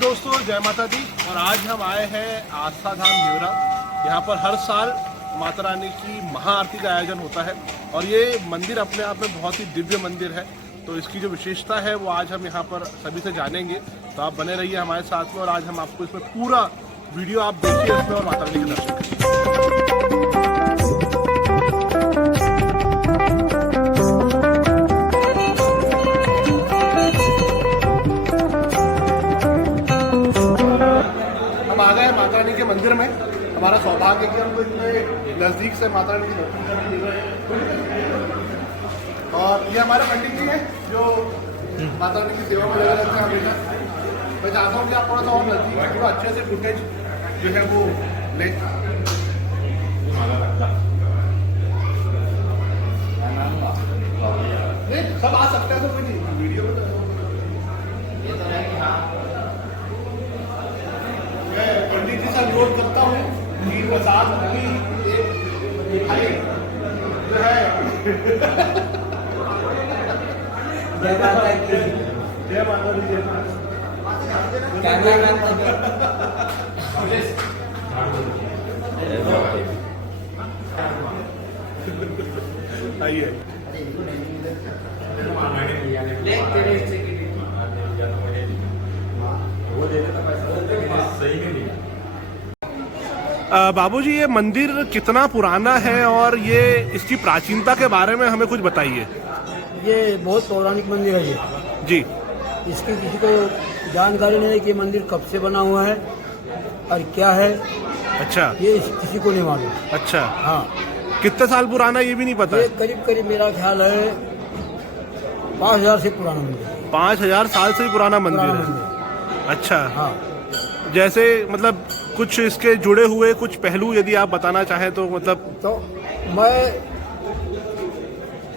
Morning दोस्तों, जय माता दी। और आज हम आए हैं आस्था धाम न्यूरा। यहाँ पर हर साल माता रानी की महाआरती का आयोजन होता है और ये मंदिर अपने आप में बहुत ही दिव्य मंदिर है। तो इसकी जो विशेषता है वो आज हम यहाँ पर सभी से जानेंगे। तो आप बने रहिए हमारे साथ में और आज हम आपको इसमें पूरा वीडियो आप देखिए इसमें और माता रानी के दर्शन करिए। माता रानी के मंदिर में हमारा सौभाग्य कि हमको इतने नज़दीक से माता रानी के दर्शन करने मिल रहे हैं। और ये हमारे पंडित जी हैं जो माता रानी की सेवा में लगे रहते हैं हमेशा। मैं चाहता हूँ कि आप थोड़ा सा और नज़दीक थोड़ा अच्छे से फुटेज जो है वो ले। नहीं, सब आ सकते हैं तो कोई नहीं, वीडियो में पंडित जी से अनुरोध करता हूँ कि प्रसाद की मिठाई जो है जय माता दी, जय माता दी, जय माता। आइए बाबूजी, ये मंदिर कितना पुराना है और ये इसकी प्राचीनता के बारे में हमें कुछ बताइए। ये बहुत पौराणिक मंदिर है ये जी। इसकी किसी को जानकारी नहीं है कि मंदिर कब से बना हुआ है और क्या है। अच्छा, ये किसी को नहीं मालूम। अच्छा, हाँ, कितने साल पुराना ये भी नहीं पता। ये करीब करीब मेरा ख्याल है 5000 से पुराना मंदिर। 5000 साल से ही पुराना मंदिर है। अच्छा, हाँ। जैसे मतलब कुछ इसके जुड़े हुए कुछ पहलू यदि आप बताना चाहें तो मतलब। तो मैं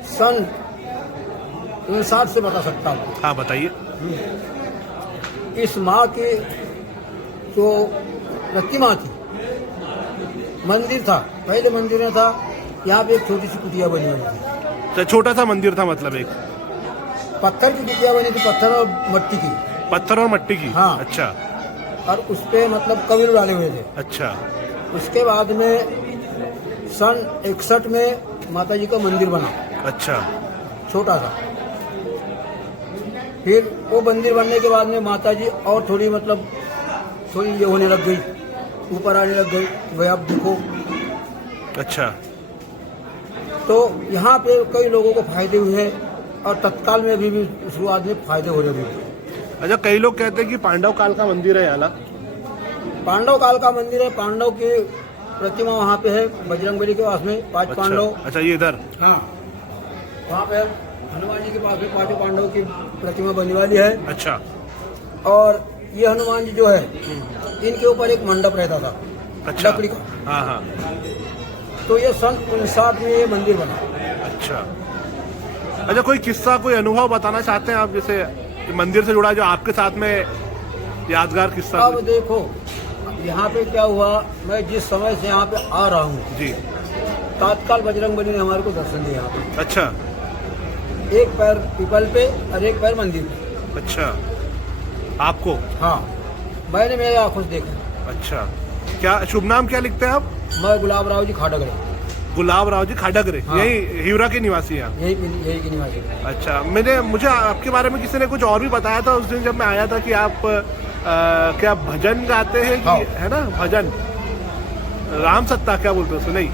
सन 59 से बता सकता हूँ। हाँ, बताइए। इस माँ की जो प्रतिमा थी, मंदिर था, पहले मंदिर में था, यहाँ पे एक छोटी सी कुटिया बनी हुई थी। तो छोटा सा मंदिर था, मतलब एक पत्थर की कुटिया बनी थी, पत्थर और मट्टी की। पत्थर और मट्टी की। हाँ। अच्छा, और उस पे मतलब कबीर डाले हुए थे। अच्छा। उसके बाद में सन 61 में माता जी का मंदिर बना। अच्छा, छोटा सा। फिर वो मंदिर बनने के बाद में माता जी और थोड़ी मतलब थोड़ी ये होने लग गई, ऊपर आने लग गई। भाई आप देखो। अच्छा। तो यहाँ पे कई लोगों को फायदे हुए और तत्काल में भी शुरुआत में फायदे हो रहे हैं। अच्छा, कई लोग कहते हैं कि पांडव काल का मंदिर है याला। पांडव काल का मंदिर है। पांडव की प्रतिमा वहाँ पे है, बजरंगबली के पास में 5 अच्छा, पांडव। अच्छा, ये इधर। हाँ, वहाँ पे हनुमान जी के पास में 5 पांडव की प्रतिमा बनी वाली है। अच्छा। और ये हनुमान जी जो है, इनके ऊपर एक मंडप रहता था। अच्छा। लकड़ी का। हाँ, हाँ। तो ये सन 59 में ये मंदिर बना। अच्छा, अच्छा, कोई किस्सा, कोई अनुभव बताना चाहते हैं आप, जैसे मंदिर से जुड़ा जो आपके साथ में यादगार किस्सा? अब देखो, यहाँ पे क्या हुआ, मैं जिस समय से यहाँ पे आ रहा हूँ जी, तत्काल बजरंगबली ने हमारे को दर्शन दिया। अच्छा, एक पैर पीपल पे और एक पैर मंदिर पे। अच्छा, आपको? हाँ, मैंने मेरे आंखों से देखा। अच्छा, क्या शुभ नाम क्या लिखते हैं आप? मैं गुलाब राव जी खाड़गरे। गुलाब राव जी खाड़गरे। हाँ। यही हिवरा के निवासी हैं? यही की निवासी। अच्छा, मुझे आपके बारे में किसी ने कुछ और भी बताया था उस दिन जब मैं आया था कि आप क्या भजन गाते हैं कि? हाँ। है ना, भजन राम सत्ता क्या बोलते हैं उसको? नहीं,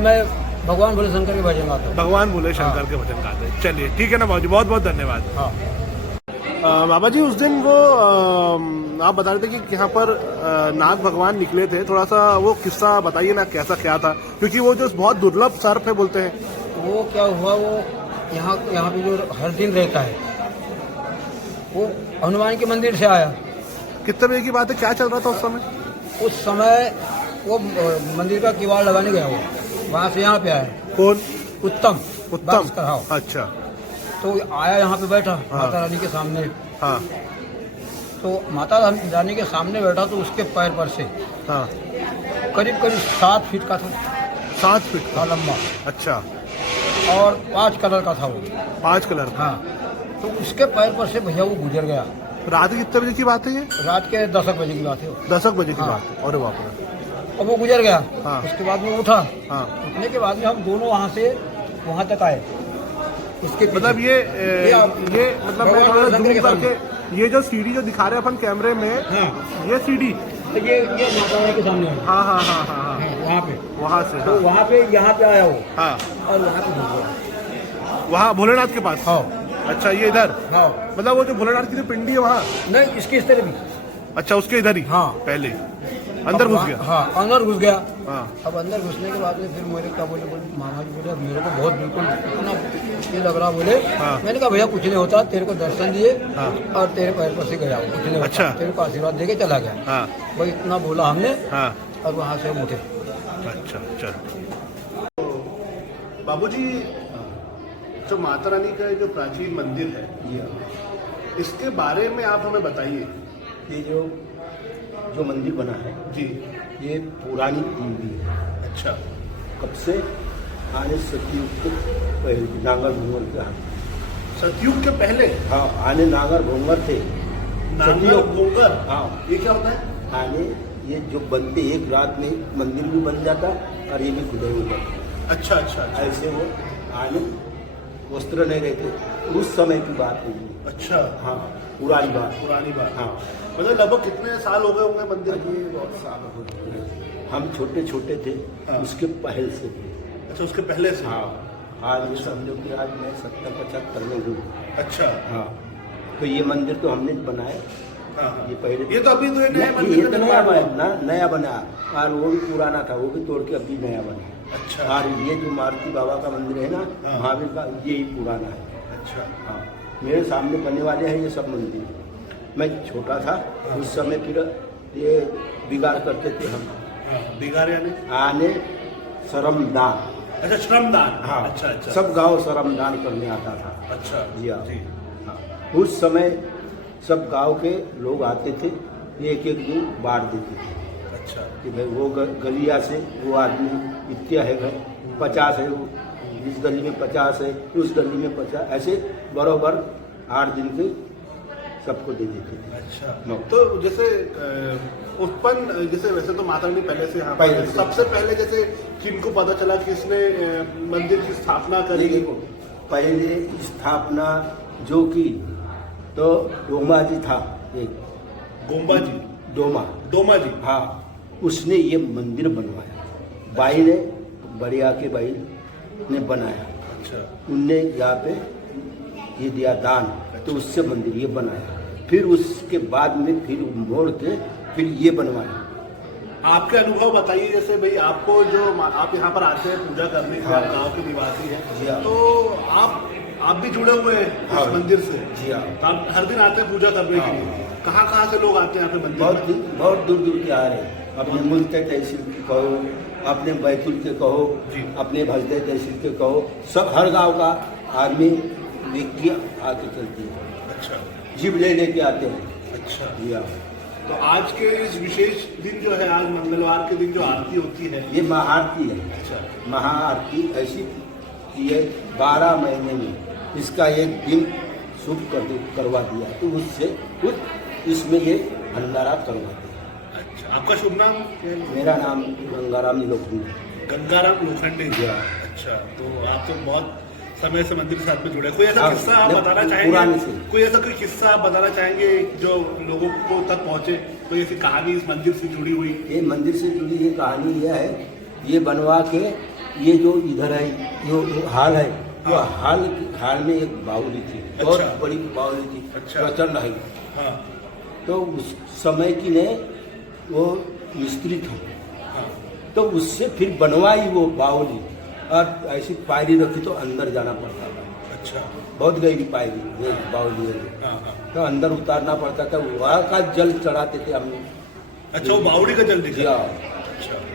मैं भगवान भोले शंकर के भजन गाता हूँ। भगवान भोले शंकर के भजन गाते हैं। चलिए, ठीक है ना बाबू जी, बहुत बहुत धन्यवाद। हाँ। बाबा जी, उस दिन वो आप बता रहे थे कि यहाँ पर नाग भगवान निकले थे। थोड़ा सा वो किस्सा बताइए ना, कैसा क्या था, क्योंकि वो जो बहुत दुर्लभ सर्प है बोलते हैं। वो क्या हुआ, वो यहाँ पे जो हर दिन रहता है, वो हनुमान के मंदिर से आया। कितने बजे की बात है, क्या चल रहा था उस समय? उस समय वो मंदिर का किवाड़ लगाने गया, वो वहाँ से यहाँ पे आया। कौन? उत्तम। उत्तम। हाँ। अच्छा। तो आया यहाँ पे बैठा। हाँ। माता रानी के सामने। हाँ। तो माता रानी के सामने बैठा तो उसके पैर पर से हाँ, करीब 7 फीट का था। 7 फीट था लंबा। अच्छा, और 5 कलर का था वो। 5 कलर का। हाँ, तो उसके पैर पर से भैया वो गुजर गया। रात के कितने बजे की बात है ये? रात के 10 बजे की बात है। 10 बजे की हाँ। बात है। अरे बाप रे। अब वो गुजर गया। हाँ। उसके बाद में उठा। हाँ। उठने के बाद में हम दोनों वहाँ से वहाँ तक आए। उसके पीछे। मतलब ये मतलब मैं भगवान थोड़ा के जूम सामने। करके ये जो सीढ़ी जो दिखा रहे हैं अपन कैमरे में, हाँ। ये सीढ़ी ये माता रानी के सामने है। हाँ हाँ हाँ हाँ हाँ वहाँ पे। वहाँ से तो हाँ वहाँ पे यहाँ पे आया वो हाँ और वहाँ पे घुस गया। वहाँ भोलेनाथ के पास। हाँ। अच्छा ये इधर हाँ। मतलब वो जो भोलेनाथ की जो पिंडी है वहाँ। नहीं, इसके इस तरह भी। अच्छा उसके इधर ही। हाँ। पहले अंदर घुस गया। हाँ, अंदर घुस गया। हाँ। अब अंदर घुसने के बाद में फिर मेरे क्या बोले मामा जी बोले मेरे को बहुत बिल्कुल इतना ये लग रहा बोले। हाँ। मैंने कहा भैया कुछ नहीं होता, तेरे को दर्शन दिए हाँ। और तेरे पैर पर से गया, कुछ नहीं होता। अच्छा। तेरे को आशीर्वाद देके चला गया। हाँ भाई इतना बोला हमने हाँ। और वहाँ से हम उठे। अच्छा चलो। बाबूजी जो माता रानी का जो प्राचीन मंदिर है, इसके बारे में आप हमें बताइए। ये जो मंदिर बना है जी। ये पुरानी मंदिर है। अच्छा। कब से? आने सतयुग के पहले, नांगर भूंगर के आने। सतयुग के पहले? हाँ, आने नांगर भूंगर थे। नांगर सतयुग- भूंगर? हाँ। ये क्या होता है? आने ये जो बनते एक रात में मंदिर भी बन जाता और ये भी खुदाई हो जाता। अच्छा अच्छा अच्छा। ऐसे वो आने वस्त्र नहीं रहते, उस समय की बात है ये। अच्छा हाँ, पुरानी बात। पुरानी बात। हाँ। मतलब लगभग कितने साल हो गए होंगे मंदिर को? ये बहुत साल हो गए। हम छोटे छोटे थे हाँ। उसके पहले से थे। अच्छा उसके पहले से? हाँ। आज ये समझो कि आज मैं 70-75 में हूँ। अच्छा। हाँ। तो ये मंदिर तो हमने बनाया। हाँ हाँ। ये पहले ये तो अभी तो ये नया ये मंदिर तो का नया निर्माण हुआ। बना, नया बना और वो भी पुराना था, वो भी तोड़ के अभी नया बना। अच्छा। और ये जो मारुति बाबा का मंदिर है ना, हाँ। महावीर का, ये ही पुराना है। अच्छा। हाँ, मेरे सामने बनने वाले हैं ये सब मंदिर। मैं छोटा था उस समय, फिर ये बिगाड़ करते थे हम। हाँ, बिगाड़ यानी? आने श्रमदान। अच्छा श्रमदान। हाँ। अच्छा अच्छा। सब गांव श्रमदान करने आता था। अच्छा जी हाँ। जी। हाँ। उस समय सब गांव के लोग आते थे, एक एक दिन बांट देते थे अच्छा। कि भाई वो गलिया से वो आदमी इतना है घर 50 है, वो इस गली में 50 है, उस गली में 50, ऐसे बराबर 8 दिन के सबको दे देते थे। अच्छा। तो जैसे उत्पन्न, जैसे वैसे तो माता रानी पहले से यहाँ पर पहले है। से। सबसे पहले जैसे किनको पता चला कि इसने मंदिर की स्थापना करी? देखो, पहले स्थापना जो की तो डोमा जी था एक। गोम्बा जी? डोमा। डोमा जी? हाँ, उसने ये मंदिर बनवाया। बाई ने, बड़िया के बाई ने बनाया। अच्छा। उनने यहाँ पे ये दिया दान, तो उससे मंदिर ये बनाया। फिर उसके बाद में फिर मोड़ के फिर ये बनवाया। आपके अनुभव बताइए, जैसे भाई आपको जो आप यहाँ पर आते हैं पूजा करने के लिए, हाँ। आप गाँव के निवासी जी हैं, हाँ। तो आप भी जुड़े हुए हैं हाँ। इस मंदिर से? जी हाँ। तो आप हर दिन आते हैं पूजा करने के लिए? कहाँ से लोग आते हैं यहाँ पे मंदिर में? बहुत दूर दूर के आ रहे हैं। अपने मुल्क के तहसील के कहो, अपने बैतूल के कहो, जी। अपने भजदे तहसील के कहो, सब हर गांव का आदमी व्यक्ति आके चलते हैं। अच्छा जीव ले लेके आते हैं। अच्छा। जी हाँ। तो आज के इस विशेष दिन जो है, आज मंगलवार के दिन जो आरती होती है? ये महाआरती है। अच्छा। महाआरती ऐसी की है 12 महीने में, इसका एक दिन शुभ करवा दिया, तो उससे कुछ इसमें ये भंडारा करवा दिया। अच्छा। आपका शुभ नाम क्या है? मेरा नाम गंगाराम लोखंडे। गंगाराम लोखंडे जी। हाँ। अच्छा। तो आप तो बहुत समय से मंदिर के साथ में जुड़े। कोई ऐसा हाँ, किस्सा आप नहीं, बताना पुराने चाहेंगे? से। कोई ऐसा कोई किस्सा आप बताना चाहेंगे जो लोगों को तक पहुंचे? कोई ऐसी कहानी इस मंदिर से जुड़ी हुई? ये मंदिर से जुड़ी ये कहानी यह है, ये बनवा के ये जो इधर है जो हाल है, वो हाल में एक बावली थी, बहुत अच्छा। बड़ी बावली थी। अच्छा। प्रचंड है। हाँ तो उस समय की ने वो मिस्त्री था, हाँ। तो उससे फिर बनवाई वो बावली, और ऐसी पायरी रखी तो अंदर जाना पड़ता था। अच्छा। बहुत गहरी पायरी ये बावली है, हाँ हाँ। तो अंदर उतारना पड़ता था। वहाँ का जल चढ़ाते थे हमने। अच्छा, वो बावड़ी का जल जी दिखा? हाँ। अच्छा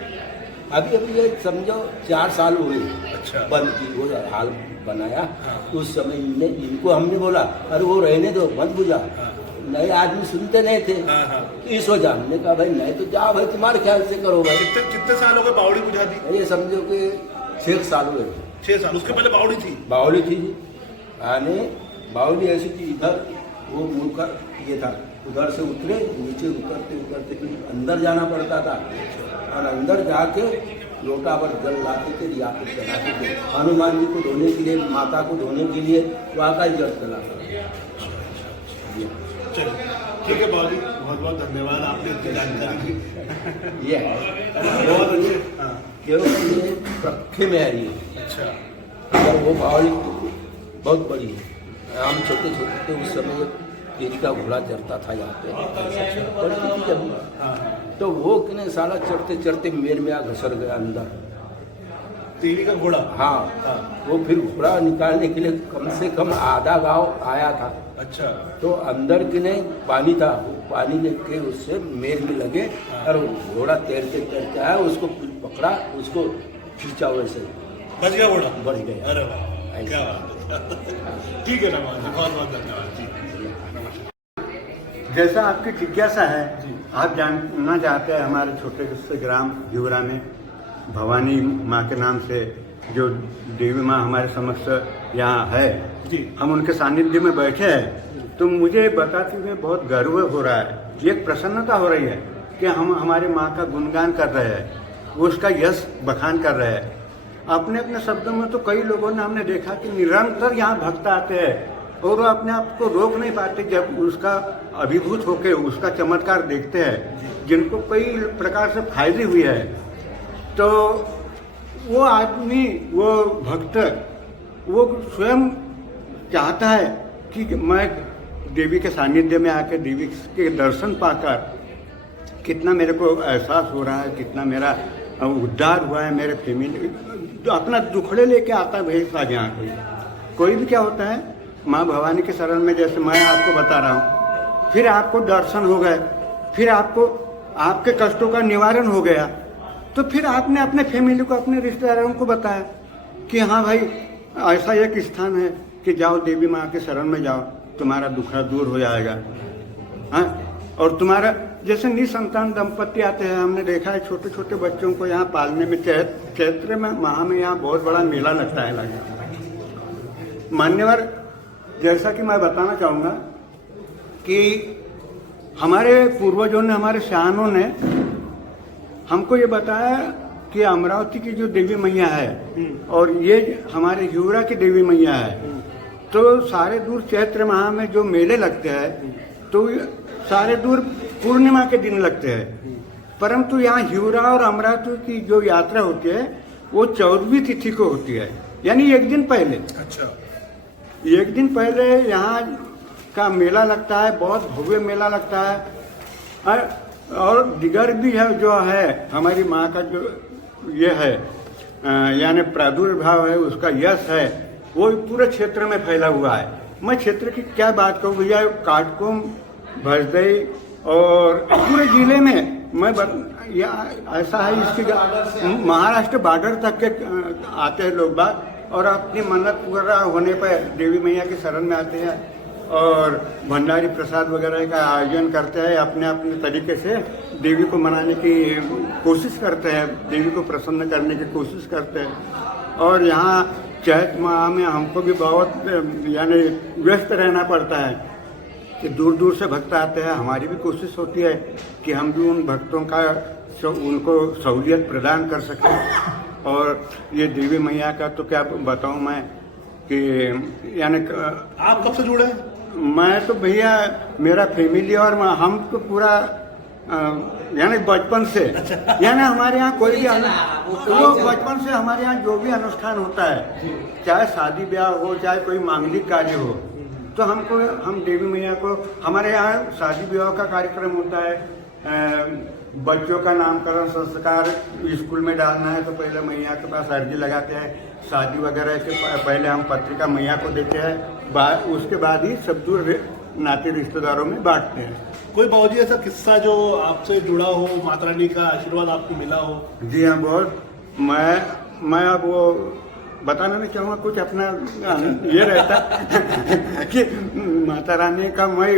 अभी ये समझो 4 साल हुए अच्छा। बंद की, वो हाल बनाया। हाँ। उस समय इनको हमने बोला अरे वो रहने दो, मत बुझा। हाँ। नए आदमी सुनते नहीं थे। हाँ हाँ। इस वजह हमने कहा भाई नहीं तो जाओ भाई, तुम्हारे ख्याल से करो भाई। कितने साल हो गए बावड़ी बुझा दी? ये समझो कि 6 साल हुए। 6 साल। उसके पहले बावड़ी थी? बावली थी आने, बावली ऐसी थी, इधर वो मुड़कर ये था, उधर से उतरे, नीचे उतरते उतरते फिर अंदर जाना पड़ता था, और अंदर जाके लोटा पर जल लाते थे या फिर चलाते थे। हनुमान जी को धोने के लिए, माता को धोने के लिए वहाँ का ही जल चलाता था। चलिए ठीक है बाबू जी, बहुत बहुत धन्यवाद, आपने इतनी जानकारी दी। ये है बहुत अच्छे। हाँ क्योंकि ये प्रखे में है ये, अच्छा और वो बावली बहुत बड़ी है। हम छोटे छोटे थे उस समय, तेरी का घोड़ा चढ़ता था यहाँ पे, पड़ती थी जब, हाँ तो वो किने साला चढ़ते चढ़ते मेर में आ घसर गया अंदर। तेली का घोड़ा। हाँ, हाँ वो फिर घोड़ा निकालने के लिए कम से कम आधा गांव आया था, अच्छा तो अंदर किने पानी था, वो पानी लेके उससे मेर में लगे, और वो घोड़ा तैरते तैरते आया, उसको पकड़ा, उसको खींचा, वैसे बच गया घोड़ा। बढ़ गया। अरे वाह क्या बात है। ठीक है रमान जी, बहुत बहुत धन्यवाद जी। जैसा आपकी जिज्ञासा है, आप जानना चाहते हैं हमारे छोटे से ग्राम हिवरा में भवानी माँ के नाम से जो देवी माँ हमारे समक्ष यहाँ है, जी हम उनके सानिध्य में बैठे हैं, तो मुझे बताते हुए बहुत गर्व हो रहा है, एक प्रसन्नता हो रही है कि हम हमारे माँ का गुणगान कर रहे हैं, वो उसका यश बखान कर रहे हैं। अपने अपने शब्दों में तो कई लोगों ने हमने देखा कि निरंतर यहाँ भक्त आते हैं और वो अपने आप को रोक नहीं पाते जब उसका अभिभूत होके उसका चमत्कार देखते हैं, जिनको कई प्रकार से फायदे हुए है। तो वो आदमी, वो भक्त, वो स्वयं चाहता है कि मैं देवी के सानिध्य में आकर देवी के दर्शन पाकर कितना मेरे को एहसास हो रहा है, कितना मेरा उद्धार हुआ है, मेरे फैमिली अपना दुखड़े लेके आता है। भाई साहब यहाँ कोई भी क्या होता है, माँ भवानी के शरण में, जैसे मैं आपको बता रहा हूँ, फिर आपको दर्शन हो गए, फिर आपको आपके कष्टों का निवारण हो गया, तो फिर आपने अपने फैमिली को, अपने रिश्तेदारों को बताया कि हाँ भाई ऐसा एक स्थान है कि जाओ देवी माँ के शरण में जाओ, तुम्हारा दुखड़ा दूर हो जाएगा। हाँ, और तुम्हारा जैसे निसंतान दंपति आते हैं, हमने देखा है छोटे छोटे बच्चों को यहाँ पालने में, चैत्र में माह में यहाँ बहुत बड़ा मेला लगता है लगा। मान्यवर, जैसा कि मैं बताना चाहूँगा कि हमारे पूर्वजों ने, हमारे सयानों ने हमको ये बताया कि अमरावती की जो देवी मैया है और ये हमारे हिवरा की देवी मैया है, तो सारे दूर चैत्र माह में जो मेले लगते हैं, तो सारे दूर पूर्णिमा के दिन लगते हैं, परंतु यहाँ हिवरा और अमरावती की जो यात्रा होती है वो 14वीं तिथि को होती है, यानी एक दिन पहले। अच्छा, एक दिन पहले यहाँ का मेला लगता है, बहुत भव्य मेला लगता है। और दिगर भी है जो है हमारी माँ का जो ये है, यानी प्रादुर्भाव है, उसका यश है, वो पूरे क्षेत्र में फैला हुआ है। मैं क्षेत्र की क्या बात कहूँ भैया, काटकुम, भजदई और पूरे जिले में मैं ऐसा है, इसकी महाराष्ट्र बॉर्डर तक के आते हैं लोग बाग, और अपनी मन्नत पूरा होने पर देवी मैया के शरण में आते हैं और भंडारी प्रसाद वगैरह का आयोजन करते हैं, अपने अपने तरीके से देवी को मनाने की कोशिश करते हैं, देवी को प्रसन्न करने की कोशिश करते हैं। और यहाँ चैत माह में हमको भी बहुत यानी व्यस्त रहना पड़ता है कि दूर दूर से भक्त आते हैं, हमारी भी कोशिश होती है कि हम भी उन भक्तों का उनको सहूलियत प्रदान कर सकें। और ये देवी मैया का तो क्या बताऊं मैं कि यानी आप कब से जुड़े हैं? मैं तो भैया, मेरा फैमिली और हम तो पूरा यानी बचपन से, यानी हमारे यहाँ कोई भी वो बचपन से हमारे यहाँ जो भी अनुष्ठान होता है, चाहे शादी ब्याह हो, चाहे कोई मांगलिक कार्य हो, तो हम देवी मैया को, हमारे यहाँ शादी विवाह का कार्यक्रम होता है, बच्चों का नामकरण संस्कार स्कूल में डालना है तो पहले मैया के पास अर्जी लगाते हैं, शादी वगैरह के पहले हम पत्रिका मैया को देते हैं, उसके बाद ही सब दूर नाते रिश्तेदारों में बांटते हैं। कोई बाबूजी ऐसा किस्सा जो आपसे जुड़ा हो, माता रानी का आशीर्वाद आपको मिला हो? जी हाँ, बहुत। मैं अब वो बताना नहीं चाहूँगा, कुछ अपना ये रहता कि माता रानी का मैं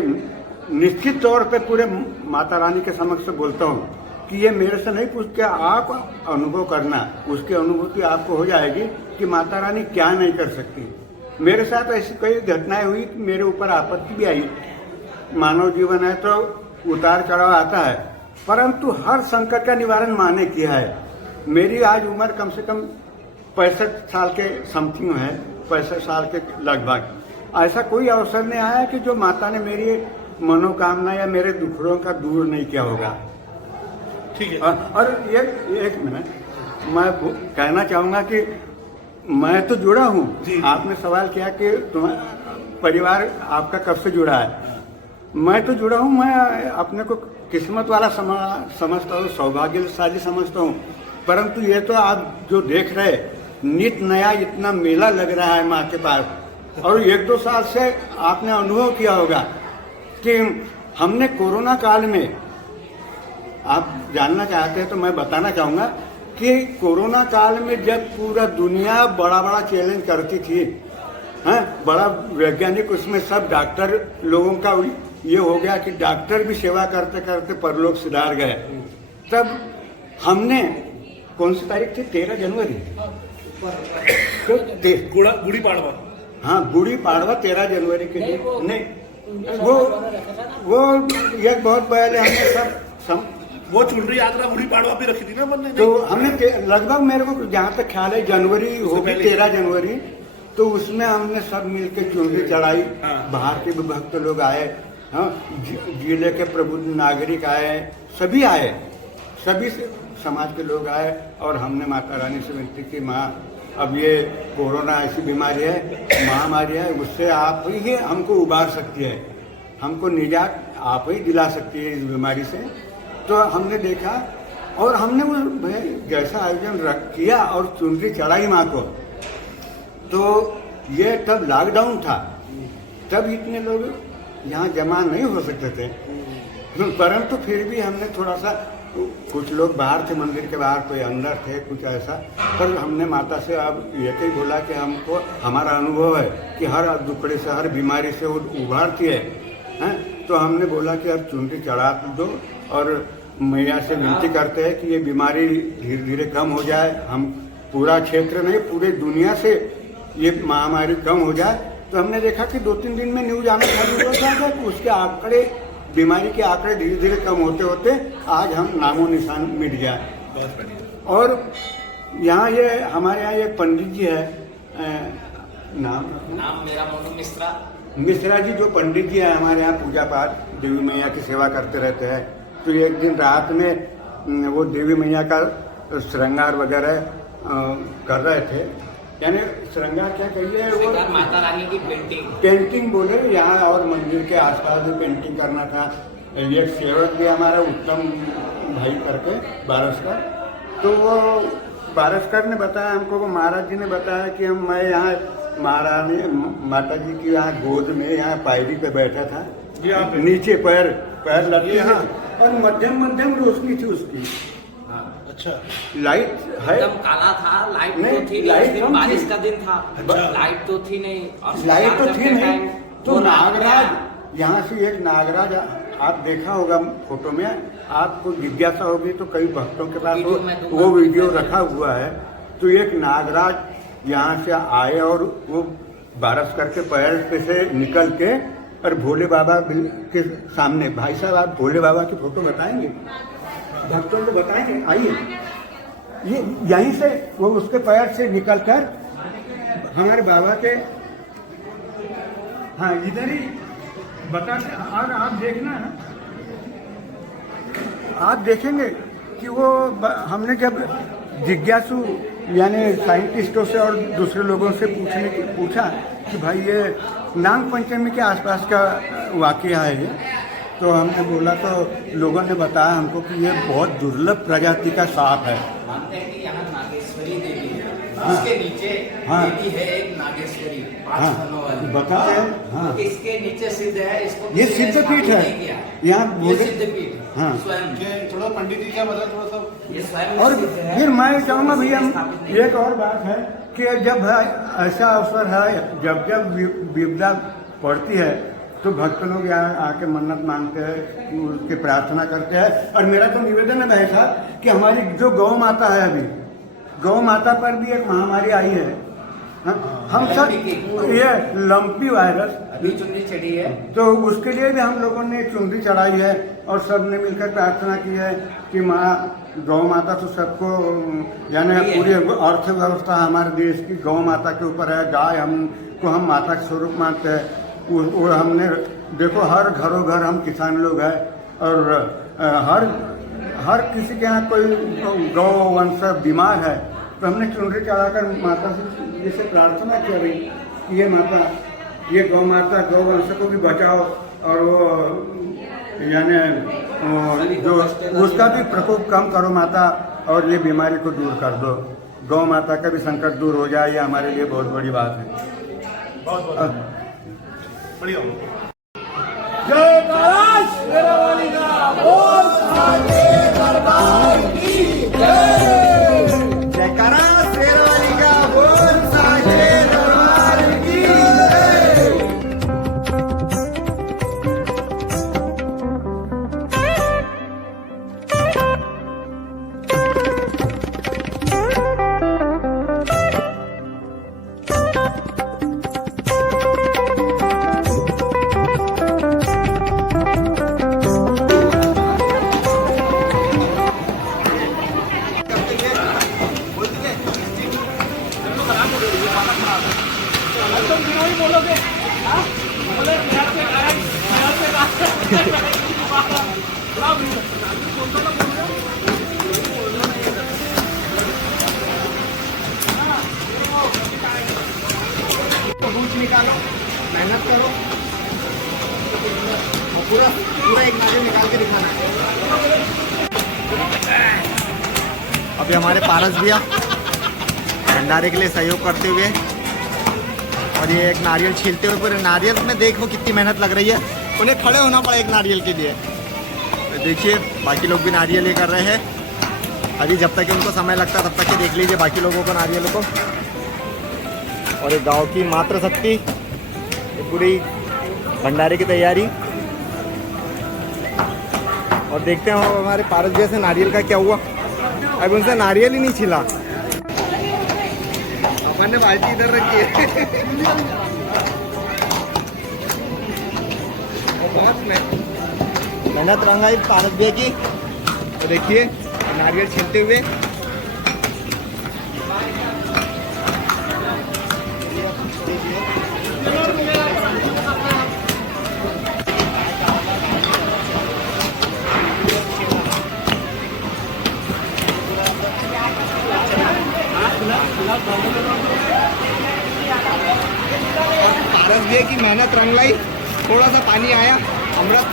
निश्चित तौर पे पूरे माता रानी के समक्ष बोलता हूँ कि ये मेरे से नहीं पूछ के आप अनुभव करना, उसकी अनुभूति आपको हो जाएगी कि माता रानी क्या नहीं कर सकती। मेरे साथ ऐसी कई घटनाएं हुई कि मेरे ऊपर आपत्ति भी आई मानव जीवन है तो उतार चढ़ाव आता है, परंतु हर संकट का निवारण माँ ने किया है। मेरी आज उम्र कम से कम 65 साल के समथिंग है, 65 साल के लगभग। ऐसा कोई अवसर नहीं आया कि जो माता ने मेरी मनोकामना या मेरे दुखड़ों का दूर नहीं किया होगा। ठीक है। और एक मिनट मैं कहना चाहूंगा कि मैं तो जुड़ा हूँ। आपने सवाल किया कि परिवार आपका कब से जुड़ा है। मैं तो जुड़ा हूँ, मैं अपने को किस्मत वाला समझता हूँ, सौभाग्यशाली समझता हूँ। परंतु ये तो आप जो देख रहे नित नया इतना मेला लग रहा है माँ के पास, और 1-2 साल से आपने अनुभव किया होगा कि हमने कोरोना काल में, आप जानना चाहते हैं तो मैं बताना चाहूँगा कि कोरोना काल में जब पूरा दुनिया बड़ा बड़ा चैलेंज करती थी, बड़ा वैज्ञानिक, उसमें सब डॉक्टर लोगों का ये हो गया कि डॉक्टर भी सेवा करते करते परलोक सिधार गए। तब हमने, कौन सी तारीख थी, 13 जनवरी तो गुड़ी पाड़वा, हाँ गुड़ी पाड़वा 13 जनवरी के लिए नहीं, वो एक बहुत पहले हमने सब वो चुनरी यात्रा गुड़ी पाड़वा पे रखी थी ना हमने। तो हमने लगभग, मेरे को जहाँ तक ख्याल है जनवरी होगी 13 जनवरी, तो उसमें हमने सब मिलके चुनरी चढ़ाई। बाहर के भी भक्त लोग आए, जिले के प्रबुद्ध नागरिक आए, सभी आए, सभी समाज के लोग आए, और हमने माता रानी से विनती की, माँ अब ये कोरोना ऐसी बीमारी है, महामारी है, उससे आप ही हमको उबार सकती है, हमको निजात आप ही दिला सकती है इस बीमारी से। तो हमने देखा और हमने वो जैसा आयोजन किया और चुनरी चढ़ाई माँ को। तो ये तब लॉकडाउन था, तब इतने लोग यहाँ जमा नहीं हो सकते थे, परंतु फिर भी हमने थोड़ा सा, कुछ लोग बाहर थे, मंदिर के बाहर, कोई अंदर थे, कुछ ऐसा, पर हमने माता से अब ये ही बोला कि हमको, हमारा अनुभव है कि हर दुखड़े से, हर बीमारी से वो उभारती है। तो हमने बोला कि अब चुनरी चढ़ा दो, और मैया से विनती करते हैं कि ये बीमारी धीरे धीरे कम हो जाए, हम पूरा क्षेत्र नहीं पूरे दुनिया से ये महामारी कम हो जाए। तो हमने देखा कि 2-3 दिन में न्यूज आना चालू हुआ था कि उसके आंकड़े, बीमारी के आंकड़े धीरे धीरे कम होते होते आज हम नामो निशान मिट गया। और यहाँ ये हमारे यहाँ एक पंडित जी है, नाम मेरा मोनू मिश्रा जी, जो पंडित जी है हमारे यहाँ पूजा पाठ देवी मैया की सेवा करते रहते हैं। तो एक दिन रात में वो देवी मैया का श्रृंगार वगैरह कर रहे थे, यानी श्रृंगार क्या कहिए, वो माता रानी की पेंटिंग बोले यहाँ, और मंदिर के आसपास भी पेंटिंग करना था। एक सेवक भी हमारा उत्तम भाई करके बारसकर, तो वो बारसकर ने बताया हमको, वो महाराज जी ने बताया कि मैं यहाँ महारानी माता जी की यहाँ गोद में, यहाँ पायरी पे बैठा था, नीचे पैर लगे, और मध्यम रोशनी थी उसकी। अच्छा, लाइट है, एकदम काला था, लाइट नहीं, तो थी लाइट नहीं, बारिश का दिन था, लाइट तो थी नहीं, और लाइट तो थी नहीं। तो नागराज, यहाँ से एक नागराज आप देखा होगा फोटो में, आपको जिज्ञासा होगी तो कई भक्तों के पास वो वीडियो रखा हुआ है। तो एक नागराज यहाँ से आए और वो बारस करके पैर पे से निकल के और भोले बाबा के सामने, भाई साहब आप भोले बाबा की फोटो बताएंगे, भक्तों को बताएंगे, आइए, ये यहीं से वो उसके पैर से निकलकर हमारे बाबा के, हाँ इधर ही बताते। और आप देखना, आप देखेंगे कि वो हमने जब जिज्ञासु यानी साइंटिस्टों से और दूसरे लोगों से पूछा कि भाई ये नाग पंचमी के आसपास का वाकया है ये, तो हमने बोला तो लोगों ने बताया हमको कि ये बहुत दुर्लभ प्रजाति का सांप है। मानते हैं कि यहाँ नागेश्वरी देवी है, उसके नीचे देवी है एक नागेश्वरी, बताते हैं, हाँ इसके नीचे सिद्ध है, इसको ये सिद्ध पीठ है, यहाँ सिद्ध पीठ, हाँ थोड़ा पंडित जी क्या बता, थोड़ा सा ये स्वयं। और फिर मैं चाहूँगा भैया एक और बात है कि जब ऐसा अवसर है, जब विपदा पड़ती है तो भक्त लोग यहाँ आके मन्नत मांगते हैं, उसकी प्रार्थना करते हैं। और मेरा तो निवेदन है भाई साहब कि हमारी जो गौ माता है, अभी गौ माता पर भी एक महामारी आई है, हाँ? हम सब ये लंपी वायरस अभी चुन्नी चढ़ी है। तो उसके लिए भी हम लोगों ने चुनरी चढ़ाई है और सब ने मिलकर प्रार्थना की है कि माँ गौ माता तो सबको यानी पूरी अर्थव्यवस्था हमारे देश की गौ माता के ऊपर है। गाय हमको हम माता के स्वरूप मानते हैं। वो हमने देखो हर घरों घर हम किसान लोग हैं और हर किसी के यहाँ कोई गौ वंश बीमार है तो हमने चुनरी चढ़ाकर माता से जैसे प्रार्थना की रही कि ये माता ये गौ माता गौ वंश को भी बचाओ और वो यानी जो उसका भी प्रकोप कम करो माता और ये बीमारी को दूर कर दो। गौ माता का भी संकट दूर हो जाए, ये हमारे लिए बहुत बड़ी बात है। बहुत बढ़िया। जय कैलाश शेरावाली का बोल साचे दरबार की जय। जयकारा शेरावाली का बोल साचे दरबार की जय। दूध निकालो, मेहनत करो, पूरा एक नारियल निकाल के दिखाना है। अभी हमारे पारस भैया भंडारे के लिए सहयोग करते हुए और ये एक नारियल छीलते हुए, पूरे नारियल में देखो कितनी मेहनत लग रही है। उन्हें खड़े होना पड़ा एक नारियल के लिए। तो देखिए बाकी लोग भी नारियल ये कर रहे हैं। अभी जब तक उनको समय लगता है तब तक ये देख लीजिए बाकी लोगों को नारियलों को। और एक गांव की मातृशक्ति, ये पूरी भंडारे की तैयारी। और देखते हैं हमारे पारस भैया से नारियल का क्या हुआ। अभी उनसे नारियल ही नहीं छिला। अपन ने बाल्टी इधर रखी है। बहुत मेहनत रंगाई पारस भैया की। तो देखिए नारियल छीलते हुए। पारस भैया की मेहनत रंग लाई। थोड़ा सा पानी आया, अमृत।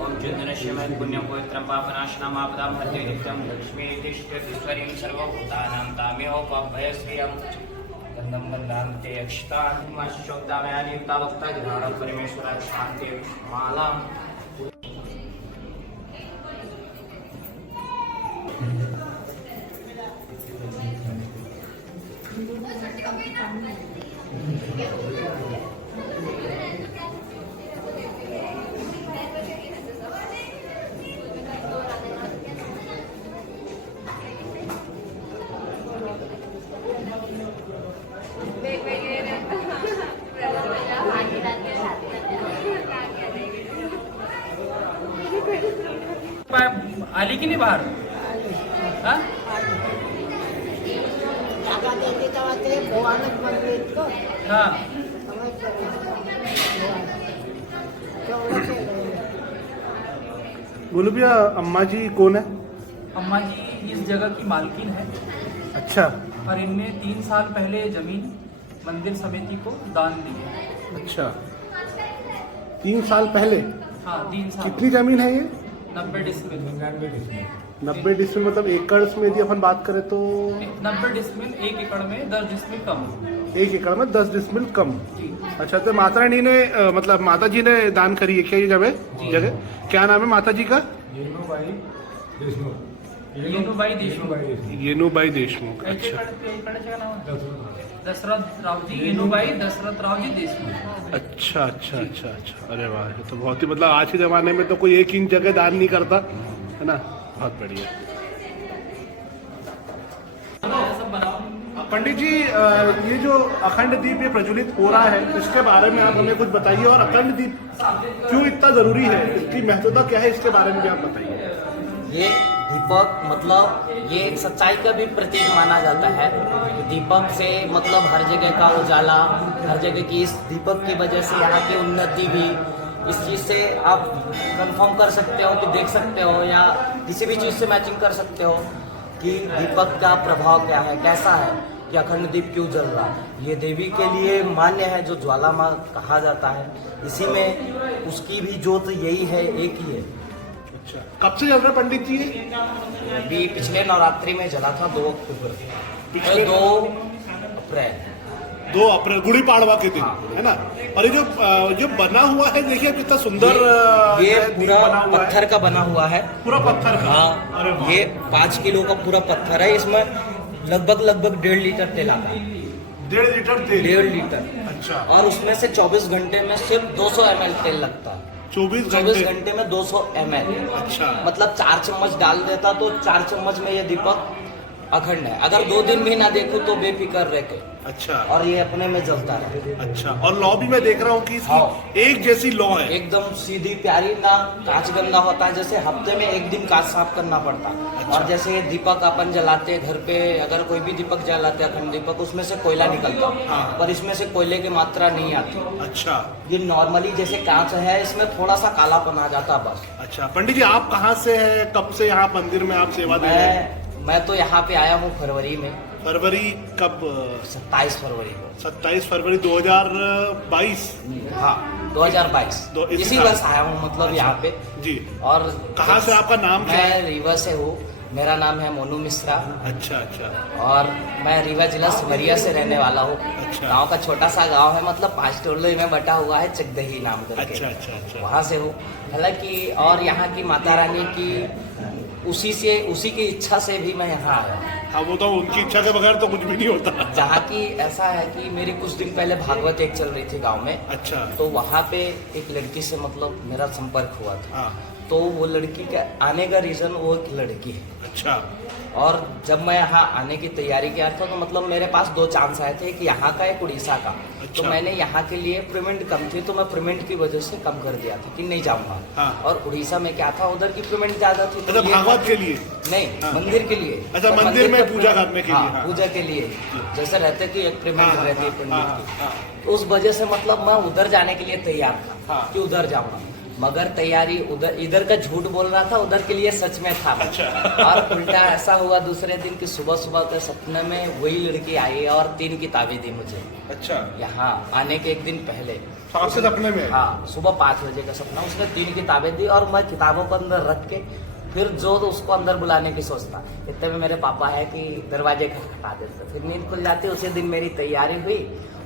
ओम चंद्रश्यमय पुण्यं पवित्रं पापनाशनं आपदां हरते नित्यं लक्ष्मीतिष्ठतीश्वरीं सर्वभूतानां तामेहोपभयश्रियं गन्धं वन्दान्ते अक्षतान्माशोक्तामयानि तावक्ताग्रहणं परमेश्वराय शान्ति मालां। आली की नाही बाहेर? हा मानस मंदिर हाँ बोलो भैया, अम्मा जी कौन है? अम्मा जी इस जगह की मालकिन है अच्छा और इनने 3 साल पहले जमीन मंदिर समिति को दान दी है। अच्छा, 3 साल पहले। हाँ 3 साल। कितनी जमीन है ये? 90 डिसमिल। 90 डिसमिल मतलब एकड़ में यदि अपन बात करें तो 90 डिसमिल 1 एकड़ में 10 डिसमिल कम। 1 एकड़ में 10 डिसमिल कम। जी अच्छा, तो माता रानी ने मतलब माता जी ने दान करी है क्या ये जगह? क्या नाम है माता जी का? येनुबाई देशमुख। अच्छा दशरथ राव जी, येनुबाई दशरथ राव जी देशमुख। अच्छा अच्छा अच्छा अच्छा, अरे वाह, ये तो बहुत ही मतलब आज के जमाने में तो कोई 1 इंच जगह दान नहीं करता है ना। बहुत बढ़िया। पंडित जी, ये जो अखंड दीप ये प्रज्वलित हो रहा है, इसके बारे में आप हमें कुछ बताइए, और अखंड दीप क्यों इतना जरूरी है, इसकी महत्वता क्या है, इसके बारे में भी आप बताइए। ये दीपक मतलब ये एक सच्चाई का भी प्रतीक माना जाता है। दीपक से मतलब हर जगह का उजाला, हर जगह की इस दीपक की वजह से यहाँ की उन्नति भी, इस चीज़ से आप कंफर्म कर सकते हो कि देख सकते हो या किसी भी चीज़ से मैचिंग कर सकते हो कि दीपक का प्रभाव क्या है, कैसा है, कि अखंड दीप क्यों जल रहा है। ये देवी के लिए मान्य है, जो ज्वाला माँ कहा जाता है, इसी में उसकी भी जोत यही है, एक ही है। अच्छा, कब से चल रहा है पंडित जी? अभी पिछले नवरात्रि में जला था 2 अक्टूबर, पिछले 2 अप्रैल, 2 अप्रैल गुड़ी पाड़वा के दिन, है ना। और ये जो बना हुआ है, देखिए कितना सुंदर ये दीप पूरा बना हुआ है। पत्थर का बना हुआ है, पूरा पत्थर का। हाँ, अरे वाह। ये 5 किलो का पूरा पत्थर है। इसमें लगभग 1.5 लीटर तेल आता है। 1.5 लीटर तेल? 1.5 लीटर। अच्छा, और उसमें से 24 घंटे में सिर्फ 200 ml तेल लगता है। 24 घंटे में 200 ml। अच्छा, मतलब 4 चम्मच डाल देता तो 4 चम्मच में ये दीपक अखंड है। अगर 2 दिन भी ना देखूं तो बेफिक्र रह के, अच्छा और ये अपने में जलता है। अच्छा। और लॉ भी मैं देख रहा हूँ कि इसकी हाँ। एक जैसी लॉ है। एकदम सीधी प्यारी, ना कांच गंदा होता है। जैसे हफ्ते में 1 दिन कांच साफ करना पड़ता है। अच्छा। और जैसे ये दीपक अपन जलाते घर पे, अगर कोई भी दीपक जलाते अखंड दीपक, उसमें से कोयला निकलता है। हाँ। पर इसमें से कोयले की मात्रा नहीं आती। अच्छा ये नॉर्मली जैसे कांच है, इसमें थोड़ा सा कालापन आ जाता है बस। अच्छा। पंडित जी, आप कहाँ से हैं, कब से यहाँ मंदिर में आप सेवा दे रहे हैं? मैं तो यहाँ पे आया हूँ फरवरी में। फरवरी कब? 27 फरवरी को। 27 फरवरी 2022। हाँ 2022। इसी इसी साल। वर्ष आया हूँ मतलब यहाँ पे। जी। और कहाँ से, आपका नाम क्या है? मैं रीवा से हूँ। मेरा नाम है मोनू मिश्रा। अच्छा अच्छा। और मैं रीवा जिला सिमरिया से रहने वाला हूँ। अच्छा। गांव का छोटा सा गांव है, मतलब 5 टोले में बटा हुआ है, चकदही नाम करके। अच्छा अच्छा अच्छा। वहाँ से हूँ। हालांकि और यहाँ की माता रानी की उसी की इच्छा से भी मैं यहाँ आया। हाँ, वो तो उनकी इच्छा के बगैर तो कुछ भी नहीं होता। जहाँ की ऐसा है कि मेरी कुछ दिन पहले भागवत एक चल रही थी गांव में। अच्छा। तो वहाँ पे एक लड़की से मतलब मेरा संपर्क हुआ था। हाँ। तो वो लड़की का आने का रीजन, वो एक लड़की है। अच्छा। और जब मैं यहाँ आने की तैयारी किया था तो मतलब मेरे पास 2 चांस आए थे, एक यहाँ का एक उड़ीसा का। अच्छा। तो मैंने यहाँ के लिए पेमेंट कम थी तो मैं पेमेंट की वजह से कम कर दिया था कि नहीं जाऊँगा। हाँ। और उड़ीसा में क्या था, उधर की पेमेंट ज्यादा थी। तो मतलब ये भागवत के लिए? नहीं, हाँ। मंदिर के लिए। अच्छा, तो मंदिर में का पूजा पेमेंट- करने के लिए। हाँ। पूजा के लिए जैसे रहते कि एक पेमेंट हाँ, रहती है हाँ, पंडित हाँ, की। हाँ। तो उस वजह से मतलब मैं उधर जाने के लिए तैयार था। हाँ। कि उधर जाऊंगा, मगर तैयारी इधर का झूठ बोल रहा था, उधर के लिए सच में था। अच्छा। और उल्टा ऐसा हुआ दूसरे दिन कि सुबह सुबह के सपने में वही लड़की आई और 3 किताबें दी मुझे। अच्छा। यहाँ आने के 1 दिन पहले। आपसे सपने में? हाँ, सुबह 5 बजे का सपना। उसने 3 किताबें दी और मैं किताबों को अंदर रख के फिर जो तो उसको अंदर बुलाने की सोचता। इतने में मेरे पापा है कि दरवाजे खटखटा देते, फिर नींद खुल जाती। उसी दिन मेरी तैयारी हुई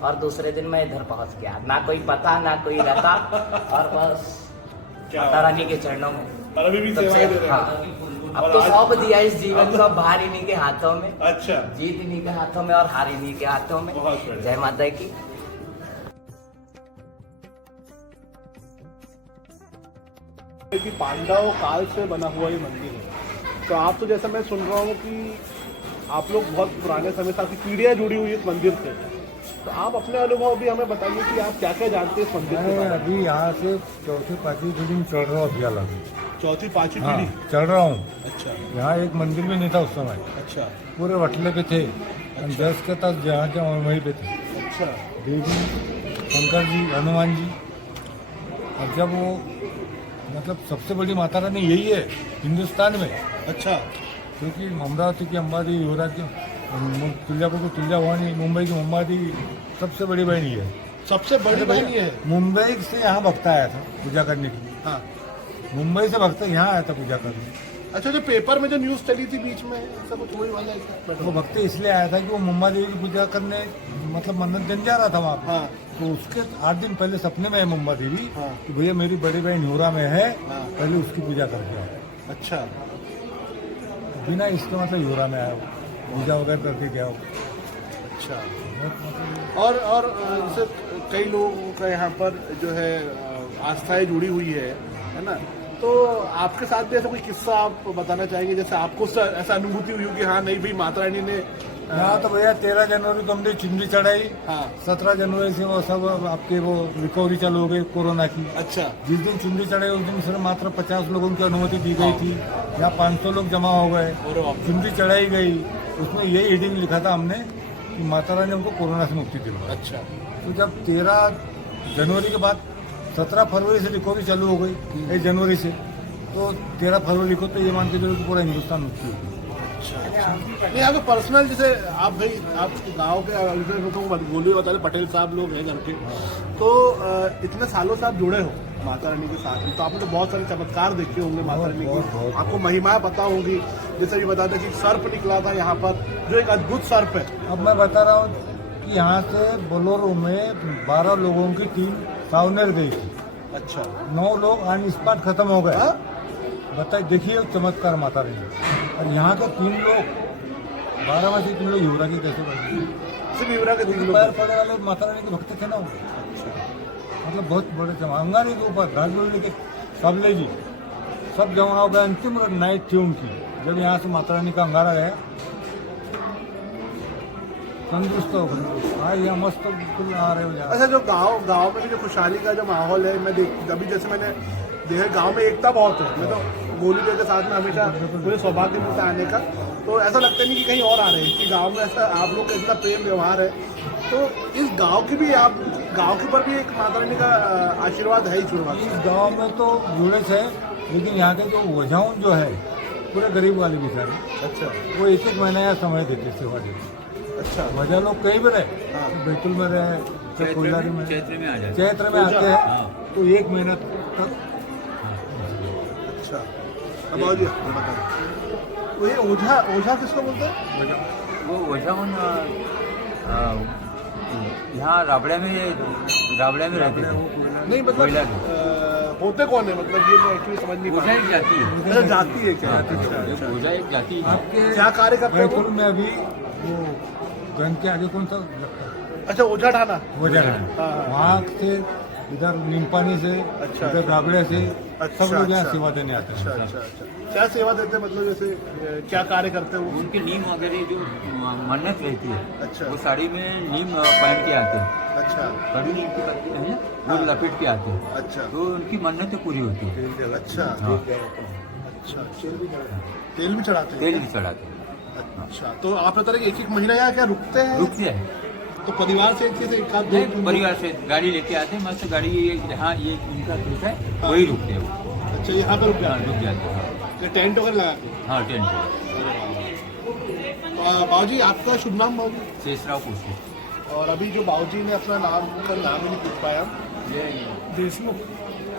और दूसरे दिन मैं इधर पहुंच गया। ना कोई पता ना कोई रहता, और बस माता रानी के चरणों में। और अभी भी तब सेवा से दे रहे हैं? हाँ, अब और तो आज- सौंप दिया इस जीवन को, अब हार इन्हीं के हाथों में। अच्छा। जीत इन्हीं के हाथों में और हार इन्हीं के हाथों में। बहुत बढ़िया। जय माता की। कि पांडव काल से बना हुआ ये मंदिर है। तो आप तो जैसा मैं सुन रहा हूँ कि आप लोग बहुत पुराने समय से, आपकी पीढ़ियाँ जुड़ी हुई इस मंदिर से। तो आप अपने अनुभव भी हमें बताइए कि आप क्या क्या जानते हैं इस मंदिर के मैं बारे में। अभी यहाँ से 4वीं 5वीं दिन चढ़ रहा हूँ अभियाला में। चौथी पांचवी हाँ पीढ़ी। चल रहा हूँ। अच्छा यहाँ एक मंदिर भी नहीं था उस समय, अच्छा पूरे वटले पे थे। हम 10 के 10 जहाँ के वहीं पे थे। अच्छा देवी, शंकर जी, हनुमान जी। और जब वो मतलब सबसे बड़ी माता रानी यही है हिंदुस्तान में, अच्छा क्योंकि अमरावती की अंबादेवी, युवराज की तुलजापुर की तुलजाभवानी, मुंबई की मुंबादेवी, सबसे बड़ी बहन ये है। सबसे बड़ी बहन ये है। मुंबई से यहाँ भक्त आया था पूजा करने के लिए। हाँ मुंबई से भक्त यहाँ आया था पूजा करने। अच्छा, जो पेपर में जो न्यूज चली थी बीच में, ऐसा कुछ वही वाला है? वो भक्त इसलिए आया था कि वो मुंबा देवी की पूजा करने मतलब मन्नत देने जा रहा था वहाँ पे। हाँ तो उसके 8 दिन पहले सपने में है मुंबा देवी हाँ। कि भैया मेरी बड़ी बहन न्यूरा में है, हाँ। पहले उसकी पूजा करके आओ। अच्छा बिना इसके मतलब न्यूरा में आया, पूजा वगैरह करके गया हो। अच्छा। और जैसे कई लोगों का यहाँ पर जो है आस्थाएं जुड़ी हुई है ना, तो आपके साथ भी ऐसा कोई किस्सा आप बताना चाहेंगे, जैसे आपको ऐसा अनुभूति हुई हो कि हाँ नहीं भाई माता रानी ने यहाँ तो भैया 13 जनवरी को हमने चुनरी चढ़ाई। हाँ 17 जनवरी से वो सब आपके वो रिकवरी चालू हो गई कोरोना की। अच्छा जिस दिन चुनरी चढ़ाई उस दिन सिर्फ मात्र 50 लोगों की अनुमति दी गई थी, यहाँ 500 लोग जमा हो गए। अरे बाप रे। चुनरी चढ़ाई गई, उसमें यही हेडिंग लिखा था हमने कि माता रानी हमको कोरोना से मुक्ति दिलवाई। अच्छा तो जब 13 जनवरी के बाद 17 फरवरी से रिकवरी चालू हो गई, 1 जनवरी से, तो 13 फरवरी को तो ये मान के चलो कि पूरा हिंदुस्तान मुक्ति हो गई। नहीं, अगर पर्सनल जैसे आप भाई आप गांव के गोली बताते पटेल साहब लोग हैं घर के, तो इतने सालों से आप जुड़े हो माता रानी के साथ, तो आपने तो बहुत सारे चमत्कार देखे होंगे माता रानी की, आपको महिमा पता होगी। जैसे ये बताते कि सर्प निकला था यहाँ पर, जो एक अद्भुत सर्प है। अब मैं बता रहा हूँ कि यहाँ से बोलोरो में 12 लोगों की टीम सावनेर गई थी। अच्छा 9 लोग ऑन स्पॉट खत्म हो गए। हाँ? बताइए, देखिए चमत्कार माता रानी। और यहाँ के 3 लोग 12 में से 3 लोग युवराज की कैसे बने? सिर्फ युवराज के 3 लोग। पैर पड़ने वाले माता रानी के भक्त थे ना वो। मतलब बहुत बड़े अंगारी के ऊपर राजगुरु के सबले जी सब जमा हो गए। अंतिम नाइट थी उनकी, जब यहाँ से माता रानी का अंगारा गया, तंदुरुस्त हो गए। हाँ यहाँ मस्त बिल्कुल आ रहे हो यहाँ। अच्छा, जो गांव में भी जो खुशहाली का जो माहौल है, मैं देख अभी जैसे मैंने देखा गांव में एकता बहुत है। मैं तो गोली भैया के साथ में हमेशा मुझे सौभाग्य मिलता है आने का, तो ऐसा लगता नहीं कि कहीं और आ रहे हैं, कि गांव में ऐसा आप लोग का इतना प्रेम व्यवहार है। तो इस गांव की भी आप गांव के ऊपर भी एक माता रानी का आशीर्वाद है ही शुरुआत। इस गांव में तो जुड़े थे, लेकिन यहाँ के जो ओझाऊं जो है पूरे गरीब वाले बेचारे, अच्छा वो 1-1 महीना यहाँ समय देते सेवा देते। अच्छा वजह लोग कहीं भी रहे, हाँ। बैतुल में रहे, कोयलारी में, चैत्र में आ जाते चैत्र में आते हैं, तो 1 महीना तक। अच्छा, अब आओ जी बताइए, तो ये ओझा किसको बोलते हैं? वो वजह यहाँ राबड़े में रहते थे। नहीं कोयला मतलब होते कौन है, मतलब ये मैं एक्चुअली समझ नहीं ओझा पाया। एक जाति है। अच्छा, जाति है क्या? ओझा एक जाति है। आपके क्या कार्य करते हैं वो? बैतूल में अभी वो गन के आगे कौन सा लगता है? अच्छा, ओझा ठाना। वजह हाँ। वहाँ से इधर नीमपानी से, अच्छा। इधर राबड़े से अच्छा, सब लोग यहाँ अच्छा। सेवा देने आते अच्छा हैं। अच्छा अच्छा, क्या सेवा देते हैं, मतलब जैसे क्या कार्य करते हैं वो? उनकी नीम वगैरह जो मन्नत रहती है, अच्छा। वो साड़ी में नीम पहन के आते हैं। अच्छा कड़ी नीम की पत्ती है, वो हाँ। लपेट के आते हैं, अच्छा तो उनकी मन्नतें पूरी होती है। अच्छा हाँ। अच्छा, तेल भी चढ़ाते हैं? तेल भी चढ़ाते हैं। अच्छा, तो आप बता रहे कि 1-1 महीना यहाँ क्या रुकते हैं? रुकते हैं। तो परिवार से एक आध नहीं, परिवार से गाड़ी लेके आते हैं, मस्त गाड़ी जहाँ ये इनका खेत है वही रुकते हैं वो। अच्छा, यहाँ पे रुक हाँ, जाते रुक जाते हैं। हैं? तो टेंट वगैरह लगा के? हाँ, टेंट पे। बाबूजी, आपका शुभ नाम बाबूजी? शेषराव पूछते। और अभी जो बाबूजी ने अपना नाम ही नहीं पूछ पाया। देशमुख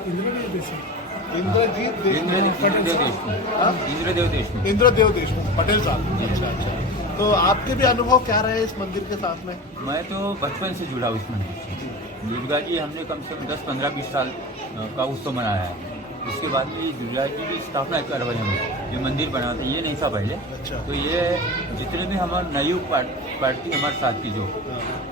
इंद्रदेव देशमुख इंद्रजीत देशमुख। हाँ? इंद्रदेव देशमुख। इंद्रदेव देशमुख पटेल साहब। अच्छा अच्छा, तो आपके भी अनुभव क्या रहे इस मंदिर के साथ में? मैं तो बचपन से जुड़ा हूँ इस मंदिर से। दुर्गा जी हमने कम से कम 10-15-20 साल का उत्सव मनाया है। उसके बाद में ये दुर्गा जी की स्थापना करवाई हमने, ये मंदिर बना था, ये नहीं था पहले। अच्छा। तो ये जितने भी हमारे नवयुग पार्टी हमारे साथ की जो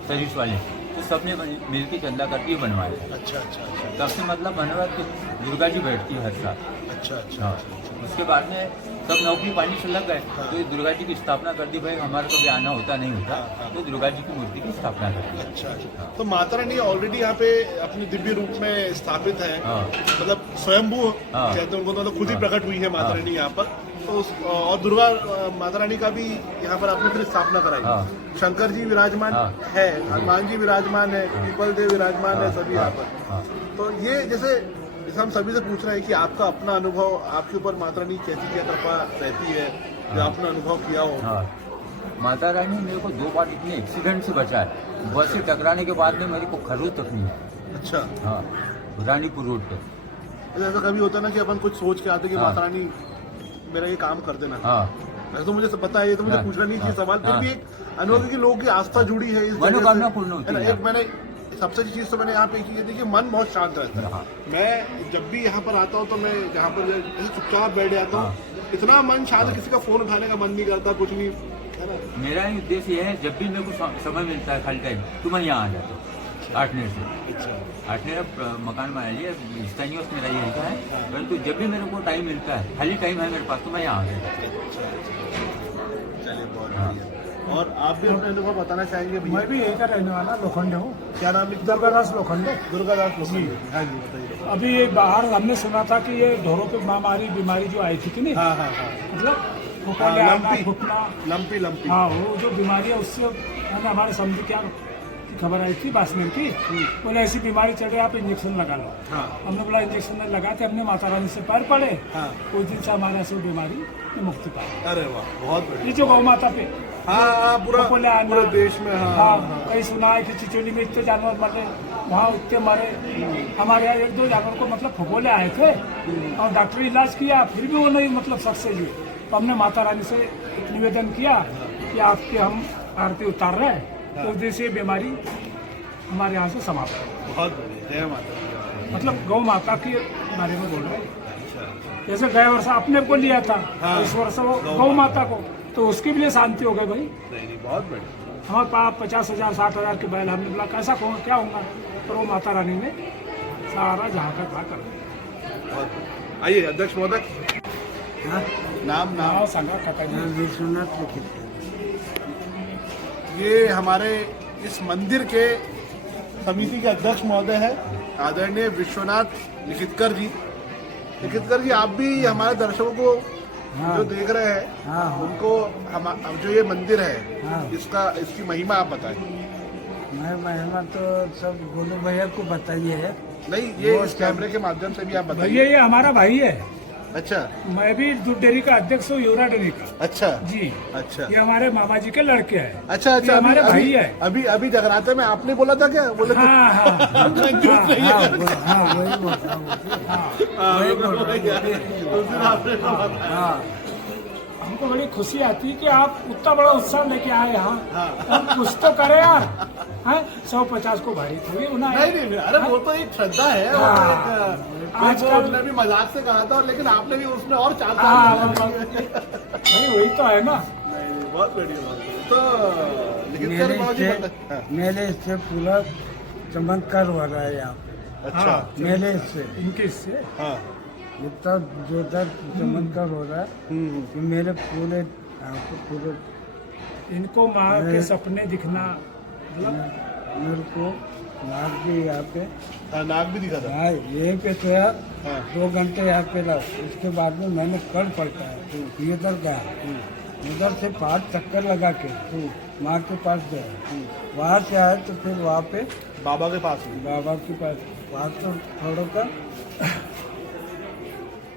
सर्विस वाले, तो सबने मिल के चंदा करके बनवाया है। अच्छा अच्छा अच्छा तब से मतलब बनवा कि दुर्गा जी बैठती है हर साल। अच्छा अच्छा हाँ, उसके बाद में सब नौकरी पानी से लग गए तो ये दुर्गा जी की स्थापना कर दी, भाई हमारा कभी आना होता नहीं होता, तो दुर्गा जी की मूर्ति की स्थापना कर दी। अच्छा अच्छा। तो माता रानी ऑलरेडी यहाँ पे अपने दिव्य रूप में स्थापित है, हाँ। मतलब स्वयंभू हाँ। कहते हैं उनको, तो खुद ही हाँ। प्रकट हुई है माता हाँ। रानी यहाँ पर। तो और दुर्गा माता रानी का भी यहाँ पर आपने फिर स्थापना कराई। हाँ। शंकर जी विराजमान हाँ। है, हनुमान जी विराजमान है, पीपल देव विराजमान है, सभी यहाँ पर। हाँ। तो ये जैसे हम सभी से पूछ रहे हैं कि आपका अपना अनुभव, आपके ऊपर माता रानी कैसी क्या कृपा रहती है, जो आपने अनुभव किया हो। हाँ, माता रानी मेरे को 2 बार इतने एक्सीडेंट से बचा है। बस से टकराने के बाद में मेरे को खरोच तक नहीं है। अच्छा। हाँ, रानीपुर रोड पे। ऐसा कभी होता है ना कि अपन कुछ सोच के आते कि हाँ। माता रानी मेरा ये काम कर देना। हाँ, वैसे तो मुझे सब पता है, ये तो मुझे हाँ। पूछना नहीं चाहिए हाँ। सवाल, फिर हाँ। भी एक अनुभव है कि लोगों की आस्था जुड़ी है इस जगह से। मनोकामना पूर्ण होती है ना। है। एक मैंने सबसे अच्छी चीज तो मैंने यहाँ पे की है, देखिए मन बहुत शांत रहता है। हाँ। मैं जब भी यहाँ पर आता हूँ तो मैं जहाँ पर जैसे चुपचाप बैठ जाता हूँ, हाँ। इतना मन शांत है, किसी का फोन उठाने का मन नहीं करता, कुछ नहीं, है ना। मेरा ही उद्देश्य यह है, जब भी मेरे को समय मिलता है खाली टाइम, तो मैं यहाँ आ जाता हूँ आठनेर से। अच्छा। आठनेर मकान बना लिया, स्थानीय मेरा ये रहता है, परंतु जब भी मेरे को टाइम मिलता है, खाली टाइम है मेरे पास, तो मैं यहाँ आ जाता हूँ। चलिए बहुत बढ़िया। और आप भी अपने अनुभव बताना चाहेंगे भैया? मैं भी यही का रहने वाला लोखंडे हूँ, क्या नाम है? दुर्गादास लोखंडे। दुर्गादास लोखंडे। हाँ जी बताइए। अभी ये बाहर हमने सुना था कि ये ढोरों पे बीमारी जो आई थी कि नहीं, हाँ हाँ हाँ। मतलब फुफाले आना, लंपी फुटना, लंपी लंपी। हाँ वो जो बीमारी है उससे मैंने हमारे समझ क्या खबर आई थी बासमेन की, बोले ऐसी बीमारी चल रही है, आप इंजेक्शन लगा लो। हाँ। हमने बोला इंजेक्शन लगाते, हमने माता रानी से पैर पड़े, हाँ। उस दिन से हमारा से बीमारी में मुक्ति पाई। अरे वाह बहुत बढ़िया। ये जो गौ माता पे हाँ पूरा फफोले आना, पूरे देश में। हाँ हाँ, कहीं सुना है कि चिचोली में इतने जानवर मरे, वहाँ उतने मरे। हमारे यहाँ 1-2 जानवर को मतलब फफोले आए थे और डॉक्टर इलाज किया, फिर भी वो नहीं मतलब सक्सेस हुए। तो हमने माता रानी से निवेदन किया कि आपके हम आरती उतार रहे हैं, तो उस दिन से बीमारी हमारे यहाँ से समाप्त है। बहुत बढ़िया। जय माता दी। मतलब गौ माता के बारे में बोल रहे हैं। जैसे गए वर्ष आपने को लिया था, हाँ। इस वर्ष वो गौ माता को, तो उसके भी लिए शांति हो गई भाई। नहीं नहीं बहुत बढ़िया। हमारे पास 50,000 60,000 के बैल, हमने बोला कैसा क्या होगा, पर वो माता रानी ने सारा जहाँ का था कर दिया। बहुत बढ़िया। आइए अध्यक्ष महोदय, नाम नाव सांगा काका जी। विश्वनाथ लिखित। ये हमारे इस मंदिर के समिति के अध्यक्ष महोदय है आदरणीय विश्वनाथ लिखितकर जी। लिखितकर जी, आप भी हमारे दर्शकों को जो देख रहे हैं उनको हम जो ये मंदिर है इसकी महिमा आप बताएं। मैं महिमा तो सब गोलू भैया को बताइए है। नहीं, ये इस कैमरे के माध्यम से भी आप बताइए। भैया ये हमारा भाई है। अच्छा। मैं भी दूध डेयरी का अध्यक्ष हूँ, युवरा डेयरी का। अच्छा जी। अच्छा। ये हमारे मामा जी के लड़के हैं। अच्छा अच्छा। हमारे भाई है। अभी जगराते में आपने बोला था क्या? बोले हाँ हाँ हाँ, हमको बड़ी खुशी आती है कि आप उतना बड़ा उत्साह लेके आए यहाँ। हम कुछ तो करें यार। 150 को भारी थोड़ी उन्हें। नहीं, अरे वो तो एक श्रद्धा है। आजकल ने भी मजाक से कहा था, लेकिन आपने भी उसमें और 4 साल नहीं वही तो है ना। बहुत बढ़िया। तो लेकिन मेले से पूरा चमत्कार हो रहा है यहाँ। अच्छा। मेले से इनके इससे हाँ। इतना जोरदार चमत्कार हो रहा है कि मेरे पूरे इनको माँ के सपने दिखना, मेरे को नाग भी यहाँ पे नाग भी दिखा था। हाँ, यहीं पे सोया 2 घंटे यहाँ पे रहा। उसके बाद में मैंने कल पलटा है, इधर गया, उधर से 5 चक्कर लगा के माँ के पास गया। वहाँ से आए तो फिर वहाँ पे बाबा के पास में। बाबा के पास वहाँ तो थोड़ा का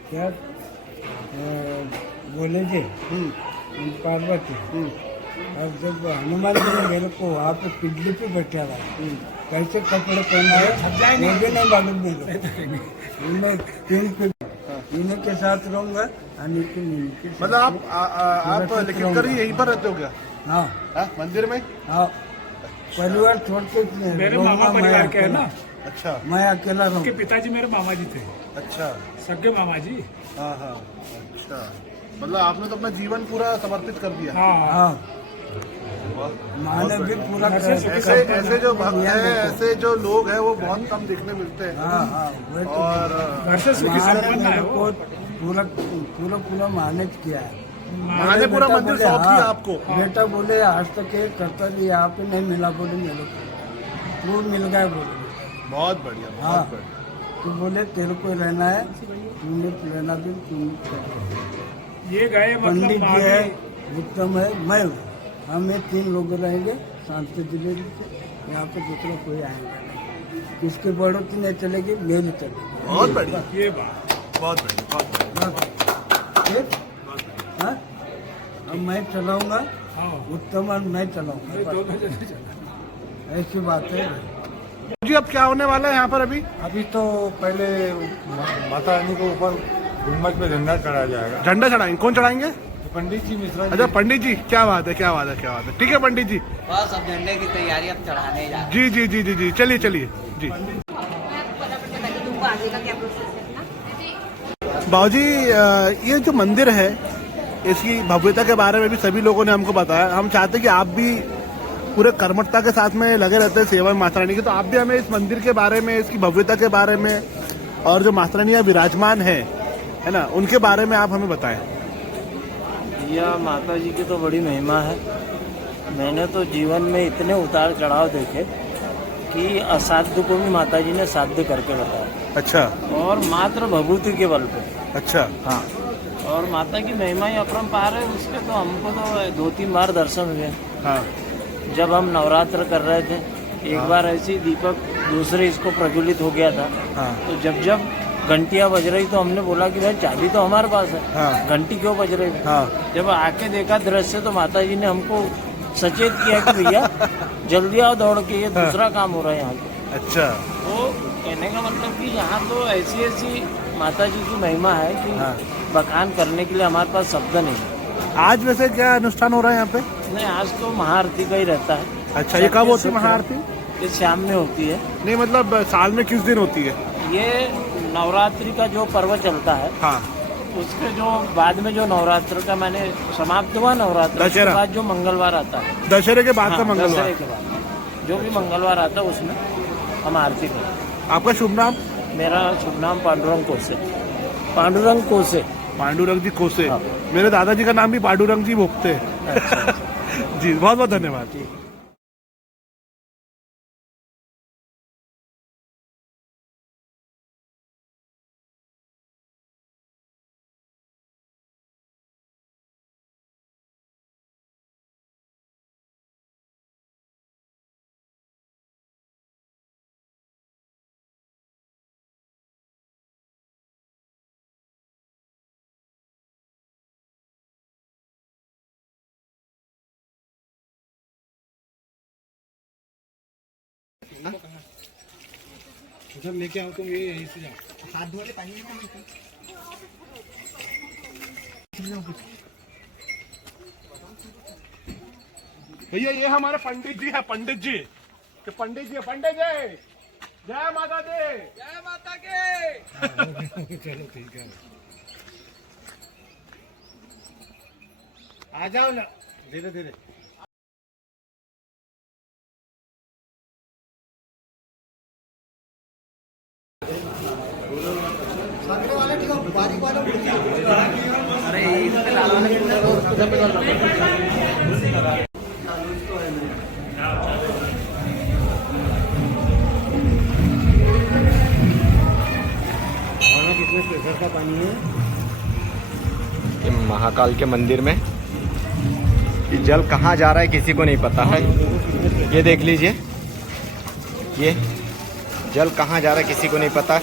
क्या बोले जी पार्वती। और जब हनुमान जी ने मेरे को वहाँ पे पिंडली पे बैठा रहा, कैसे कपड़े पहनाए मुझे नहीं मालूम। मैं इन्हीं के साथ रहूँगा। मतलब आप लिखितकर यहीं पर रहते हो क्या? हाँ, मंदिर में। हाँ, परिवार छोड़ के मेरे मामा परिवार के है ना। अच्छा। मैं अकेला रहूँ। उनके पिताजी मेरे मामा जी थे। अच्छा। सगे मामा जी। हाँ हाँ। अच्छा, मतलब आपने तो अपना जीवन पूरा समर्पित कर दिया। हाँ। माँ ने भी पूरा ऐसे जो भक्त हैं, ऐसे जो लोग हैं वो बहुत कम देखने मिलते हैं। हाँ वही तो। और घर से सुखी संपन्न है वो। पूरा पूरा पूरा मेहनत किया है। माँ ने पूरा बेटा मंदिर बोले, सौंप दिया हाँ, आपको। बेटा बोले आज तक ये करता नहीं, यहाँ पे नहीं मिला, बोले मेरे को वो मिल गया, बोले बहुत बढ़िया, हाँ। बहुत बढ़िया। तो बोले तेरे को रहना है, तूने लेना भी तुम कर। ये गए पंडित मतलब जी है, उत्तम है, मैं हूँ, हम ये 3 लोग रहेंगे शांति जिले से। यहाँ पे दूसरा कोई आएगा नहीं, किसके बड़ों की नहीं चलेगी, मेरी चलेगी। बहुत बढ़िया, ये बात बहुत बढ़िया, बहुत बढ़िया। हाँ? अब मैं चलाऊंगा, हाँ। उत्तम और मैं चलाऊंगा, ऐसी बात है। जी अब क्या होने वाला है यहाँ पर अभी? अभी तो पहले माता रानी को ऊपर गुम्बद पे झंडा चढ़ाया जाएगा। झंडा चढ़ाएंगे, कौन चढ़ाएंगे? तो पंडित जी मिश्रा जी। अच्छा पंडित जी, क्या बात है, क्या बात है, क्या बात है। ठीक है पंडित जी, बस अब झंडे की तैयारी अब चढ़ाने जा जी जी जी जी जी, चलिए चलिए जी। बाबूजी ये जो मंदिर है इसकी भव्यता के बारे में भी सभी लोगों ने हमको बताया। हम चाहते हैं कि आप भी पूरे कर्मठता के साथ में लगे रहते हैं सेवा में माता रानी की, तो आप भी हमें इस मंदिर के बारे में, इसकी भव्यता के बारे में और जो माता रानी विराजमान है ना, उनके बारे में आप हमें बताएं। यह माता जी की तो बड़ी महिमा है। मैंने तो जीवन में इतने उतार चढ़ाव देखे कि असाध्य को भी माता जी ने साध्य करके बताया। अच्छा। और मात्र भभूति के बल पे। अच्छा। हाँ। और माता की महिमा ही अपरंपार है। उसके तो हमको तो 2-3 बार दर्शन हुए। हाँ। जब हम नवरात्र कर रहे थे, एक बार ऐसी दीपक दूसरे इसको प्रज्वलित हो गया था। हाँ। तो जब घंटियां बज रही तो हमने बोला कि भाई चाबी तो हमारे पास है। हाँ। घंटी क्यों बज रही? हाँ। जब आके देखा दृश्य तो माता जी ने हमको सचेत किया कि भैया जल्दी आओ दौड़ के, ये दूसरा काम हो रहा है यहाँ पे। अच्छा। तो कहने का मतलब कि यहाँ तो ऐसी माता जी की महिमा है कि बखान करने के लिए हमारे पास शब्द नहीं है। आज वैसे क्या अनुष्ठान हो रहा है यहाँ पे? नहीं, आज तो महाआरती का ही रहता है। अच्छा, ये कब होती है महाआरती? ये शाम में होती है। नहीं मतलब साल में किस दिन होती है? ये नवरात्रि का जो पर्व चलता है, हाँ, उसके जो बाद में जो नवरात्र का मैंने समाप्त हुआ नवरात्र, उसके बाद जो मंगलवार आता है, दशहरे के बाद का मंगलवार, दशहरे के बाद जो भी मंगलवार आता है उसमें हम आरती करते। आपका शुभ नाम? मेरा शुभ नाम पांडुरंग कोसे। पांडुरंग कोसे। पांडुरंग जी कोसे। हाँ। मेरे दादाजी का नाम भी पांडुरंग जी भोगते हैं। अच्छा। जी बहुत बहुत धन्यवाद जी। उधर लेके आओ तुम, ये यहीं से जाओ। हाथ धोने पानी भैया ये हमारे पंडित जी है, पंडित जी। पंडित जी, पंडित जी, जय माता दी। जय माता के। चलो ठीक है, आ जाओ ना धीरे धीरे। महाकाल के मंदिर में ये जल कहाँ जा रहा है किसी को नहीं पता है। ये देख लीजिए, ये जल कहाँ जा रहा है किसी को नहीं पता।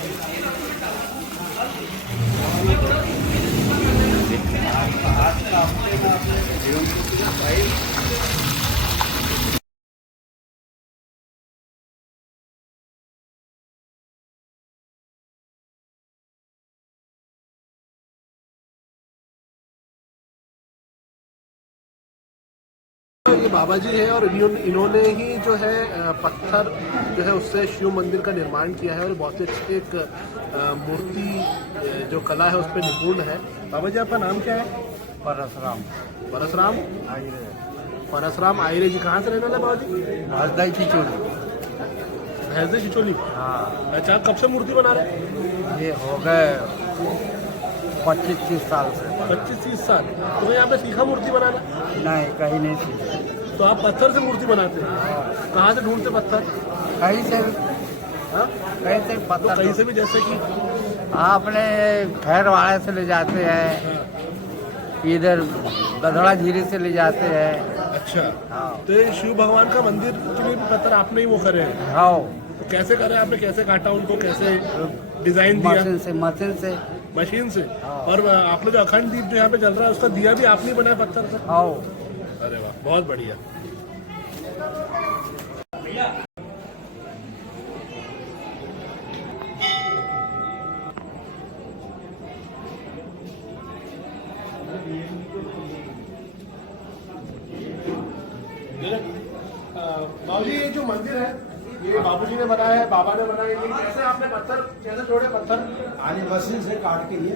ये बाबा जी है और इन्होंने ही जो है पत्थर जो है उससे शिव मंदिर का निर्माण किया है और बहुत ही अच्छी एक मूर्ति जो कला है उस पर निपुण है। बाबा जी आपका नाम क्या है? परशुराम। परशुराम परसराम आयरे जी कहाँ से रहने वाले बाबा जी? राजदाई चिचोली। भैंसदेव चिचोली। हाँ, अच्छा, कब से मूर्ति बना रहे हैं? ये हो गए 25-30 साल से। 25-30 साल। तो यहाँ पे सीखा मूर्ति बनाना? नहीं, कहीं नहीं सीखे। तो आप पत्थर से मूर्ति बनाते हैं? कहाँ से ढूंढते पत्थर? कहीं से, हाँ? कहीं से तो पत्थर कहीं से भी, जैसे कि अपने खैर वाले से ले जाते हैं, इधर गधड़ा झीरे से ले जाते हैं। अच्छा। हाँ। तो ये शिव भगवान का मंदिर के लिए भी पत्थर आपने ही वो करे हैं? हाँ, तो कैसे करे आपने? कैसे काटा उनको? कैसे डिजाइन दिया? मशीन से। मशीन से। और आपने जो अखंड दीप जो यहाँ पे चल रहा है उसका दिया भी आपने ही बनाया पत्थर से? हाँ। अरे वाह, बहुत बढ़िया। बाबूजी, ये जो मंदिर है ये बाबूजी ने बनाया है, बाबा ने बनाया है, कैसे आपने पत्थर कैसे जोड़े? पत्थर आने मशीन से काट के लिए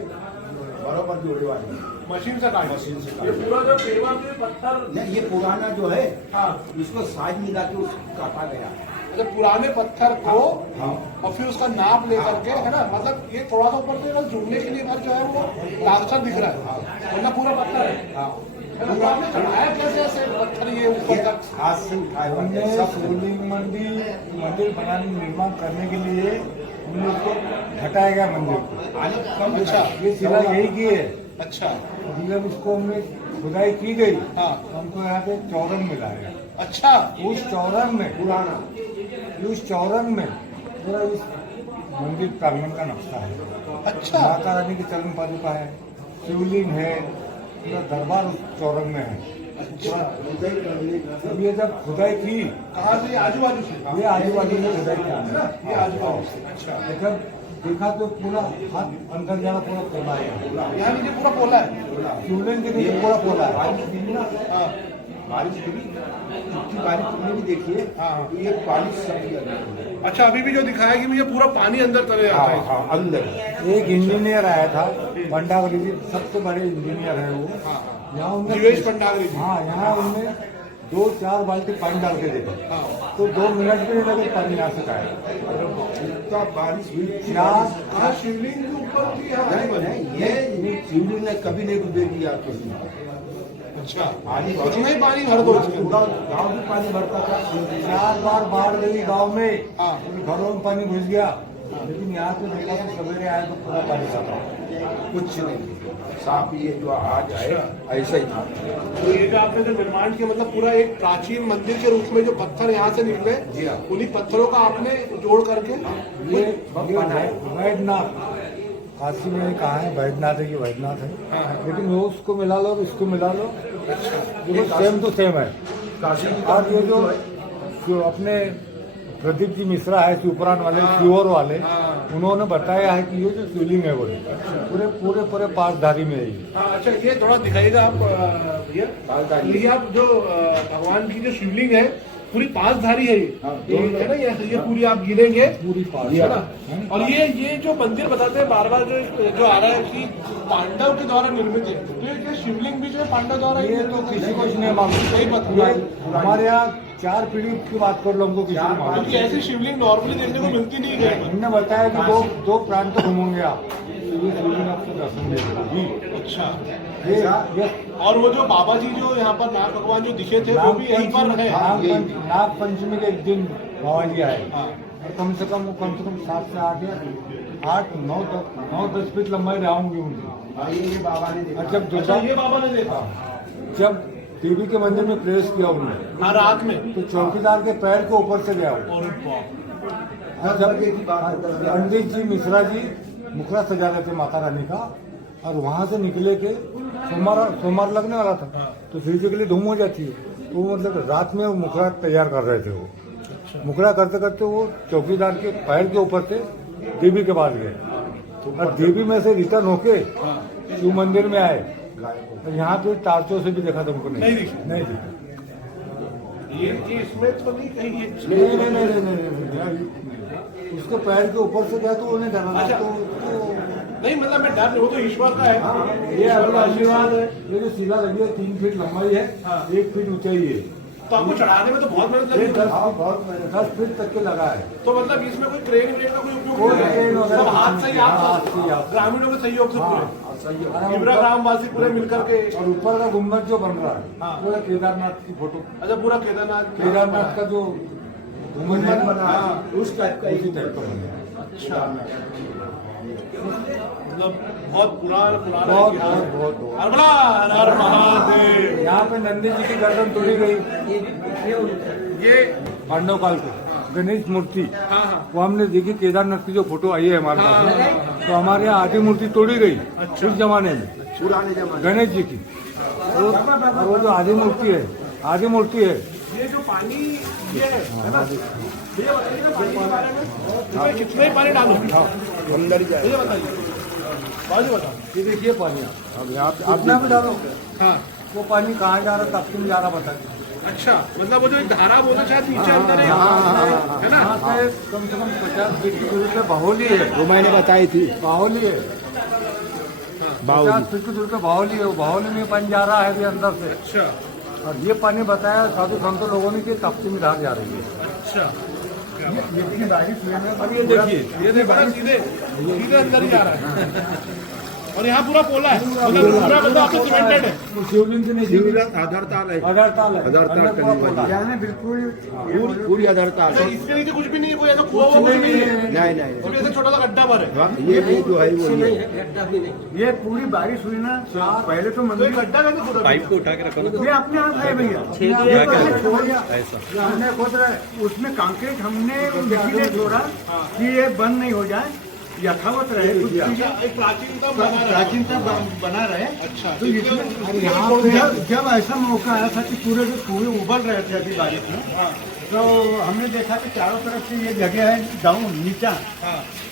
बराबर जोड़े वाले मशीन से काट? मशीन से ये काट। पूरा जो पेवा के पत्थर, नहीं, ये पुराना जो है हाँ, इसको साइज मिला के उसको काटा गया। मतलब पुराने पत्थर को हाँ। और फिर उसका नाप ले करके, है ना? मतलब ये थोड़ा सा ऊपर से बस जुड़ने के लिए बस जो है वो प्लास्टर दिख रहा है, वरना पूरा पत्थर है। हाँ, तो आपने चढ़ाया कैसे ऐसे पत्थर ये ऊपर तक? हाथ से उठाए हुए हमने सब शिवलिंग मंदिर बनाने निर्माण करने के लिए हमने उसको हटाया गया मंदिर को। आने कम अच्छा। ये सिला यही की है। अच्छा। जब इसको हमने खुदाई की गई, हाँ। हमको यहाँ पे चौरन मिला है। अच्छा। उस चौरन में पुराना पूरा इस मंदिर प्रांगण का नक्शा है। अच्छा। माता रानी की चरण पादुका है, शिवलिंग है, पूरा दरबार उस चौरन में है। अच्छा। अब ये जब खुदाई की, कहाँ से? आजू बाजू से? ये आजू बाजू में खुदाई किया, ये आजू बाजू से। अच्छा। जब देखा तो पूरा हाथ अंदर जाना पूरा पोला है। यहाँ नीचे पूरा पोला है? शिवलिंग के नीचे पूरा पोला है। हाँ। बारिश गिरी, इतनी बारिश तुमने भी देखी है। हाँ। ये पानी सब अंदर। अच्छा, अभी भी जो दिखाया कि मुझे पूरा पानी अंदर चले जाता है। हाँ, अंदर। एक इंजीनियर आया था, पंडावली जी, सबसे बड़े इंजीनियर है वो। यहाँ उनने दिवेश पंडावली जी। हाँ, यहाँ उनने 2-4 बाल्टी पानी डाल के देखा, हाँ। तो 2 मिनट भी नहीं लगे पानी यहाँ से आया। इतना बारिश हुई। हाँ, शिवलिंग के ऊपर भी नहीं, ये शिवलिंग ने कभी नहीं डूबे दिया किसी को। अच्छा। पानी उतना ही पानी भर दो इसके पूरा अंदर। गाँव में पानी भरता था। 4 बार बाढ़ गई गाँव में, हाँ। घरों में पानी घुस गया, लेकिन यहाँ पे देखा तो सवेरे आया तो पूरा पानी था। कुछ नहीं, साफ ये जो आज आए ऐसा ही था। तो ये जो आपने जो निर्माण किया, मतलब पूरा एक प्राचीन मंदिर के रूप में जो पत्थर यहाँ से निकले, जी हाँ। उन्हीं पत्थरों का आपने जोड़ करके ये वैद्यनाथ, काशी में कहा है वैद्यनाथ है, कि वैद्यनाथ है, लेकिन वो उसको मिला लो और इसको मिला लो, देखो सेम टू सेम है। काशी की और ये जो अपने प्रदीप जी मिश्रा है, शिवपुराण वाले, शिवर वाले, उन्होंने बताया है कि ये जो शिवलिंग है वो पूरे पासधारी में है ये। हाँ। अच्छा, ये थोड़ा दिखाइएगा आप भैया। ये आप जो भगवान की जो शिवलिंग है पूरी पासधारी है ये है ना? ये पूरी आप गिनेंगे पूरी पास है ना? और ये जो मंदिर बताते हैं बार बार जो आ रहा है कि पांडव के द्वारा निर्मित है, तो ये शिवलिंग भी जो है पांडव द्वारा ये तो किसी को नहीं मालूम। नहीं पता। ये हमारे यहाँ 4 पीढ़ी की बात कर लो, हमको किसी को मालूम क्योंकि ऐसी शिवलिंग नॉर्मली देखने को मिलती नहीं है। हमने बताया कि 2 प्रांत घूमोगे आप, तो ये शिवलिंग आपको दर्शन देगा जी। अच्छा। ये और वो जो बाबा जी जो यहाँ पर नाग भगवान जो दिखे थे वो भी यहीं पर है? नाग पंचमी के एक दिन बाबा जी आए, हाँ। और कम से कम 7 से 8 9 10 फीट लंबाई रहूंगी उनकी। ये बाबा ने देखा। और जब अच्छा, ये बाबा ने देखा जब देवी के मंदिर में प्रवेश किया उन्होंने, हाँ, रात में, तो चौकीदार के पैर के ऊपर से गया वो। और बाप। और जब पंडित जी मिश्रा जी मुखड़ा सजा रहे थे माता रानी का, और वहां से निकले के सोमवार लगने वाला था, तो फिर के लिए धूम हो जाती है, तो मतलब रात में वो मुखड़ा तैयार कर रहे थे। वो मुखड़ा करते करते वो चौकीदार के पैर के ऊपर से देवी के पास गए, और देवी में से रिटर्न होके शिव मंदिर में आए। और यहाँ पे टार्चों से भी देखा तुमको नहीं दिखा। ये इसमें तो नहीं कहीं ये नहीं, उसके पैर के ऊपर से गया तो उन्हें डरा। अच्छा। तो नहीं मतलब मैं डर नहीं, वो तो ईश्वर का है। ये आपका आशीर्वाद है। ये जो शिला लगी है 3 फीट लंबाई है, 1 फीट ऊंचाई है। तो आपको चढ़ाने में तो बहुत मेहनत लगी। 10 फीट तक के लगा है। तो मतलब इसमें कोई क्रेन व्रेन का कोई उपयोग कोई नहीं क्रेन है, वगैरह सब हाथ से ही आप ग्रामीणों के सहयोग से पूरे इब्रा ग्रामवासी पूरे मिलकर के। और ऊपर का गुम्बद जो बन रहा है पूरा केदारनाथ की फोटो। अच्छा पूरा केदारनाथ का जो गुम्बद है ना, उस टाइप का उसी टाइप का बना है। अच्छा मतलब बहुत पुराना बहुत इतिहास। बहुत बहुत हर बड़ा हर हर महादेव। यहाँ पे नंदी जी की गर्दन तोड़ी गई, ये पांडव काल के गणेश मूर्ति। हाँ वो हमने देखी, केदारनाथ की जो फोटो आई है हमारे पास, तो हमारे यहाँ आधी मूर्ति तोड़ी गई उस जमाने में, पुराने जमाने गणेश जी की। और वो जो आधी मूर्ति है ये जो पानी ये है ना, ये बताइए ना पानी के बारे में, इसमें कितना ही पानी डालो अंदर ही जाए। ये बताइए बाजू बताओ। ये देखिए पानी अब यहाँ पे अपना भी डालो। हाँ वो पानी कहाँ जा रहा, तब तुम जा रहा बताइए। अच्छा मतलब वो जो एक धारा बोलना शायद नीचे अंदर है ना। यहाँ से कम से कम 50 फीट की दूरी पे बाहुली है। वो मैंने बताई थी। बाहुली है, 50 फीट की दूरी पे बाहुली है। वो बाहुली में पानी जा रहा है अभी अंदर से। अच्छा और ये पानी बताया साधु संतों लोगों ने कि तप्ती में धार जा रही है। अच्छा ये बारिश हुई है। अब ये देखिए, ये देखो ना सीधे सीधे अंदर ही जा रहा है। और यहाँ पूरा पोला है, मतलब पूरा मतलब आपको सीमेंटेड है। शिवलिंग से नहीं, शिवलिंग आधारताल है। आधारताल है, आधारताल अंदर पूरा पोला है। यानी बिल्कुल पूरी आधारताल अच्छा है। इसके नीचे कुछ भी नहीं है, कोई ऐसा कुआं वुआ कुछ नहीं है, नहीं सिर्फ ऐसा छोटा सा गड्ढा भर है। ये जो है वो ये पूरी बारिश हुई ना, पहले तो तो ये मंदिर गड्ढा कैसे खुदा? पाइप को उठा के रखो। ये अपने आप है भैया, हमने खोद रहा है उसमें कंक्रीट हमने इसीलिए छोड़ा कि ये बंद नहीं हो जाए, यथावत रहे, कुछ चीजें एक प्राचीनता बना रहा है। प्राचीनता बना रहे। अच्छा तो इसमें यहाँ पे जब ऐसा मौका आया था कि पूरे के पूरे उबल रहे थे अभी बारिश में, तो हमने देखा कि चारों तरफ से ये जगह है डाउन नीचा,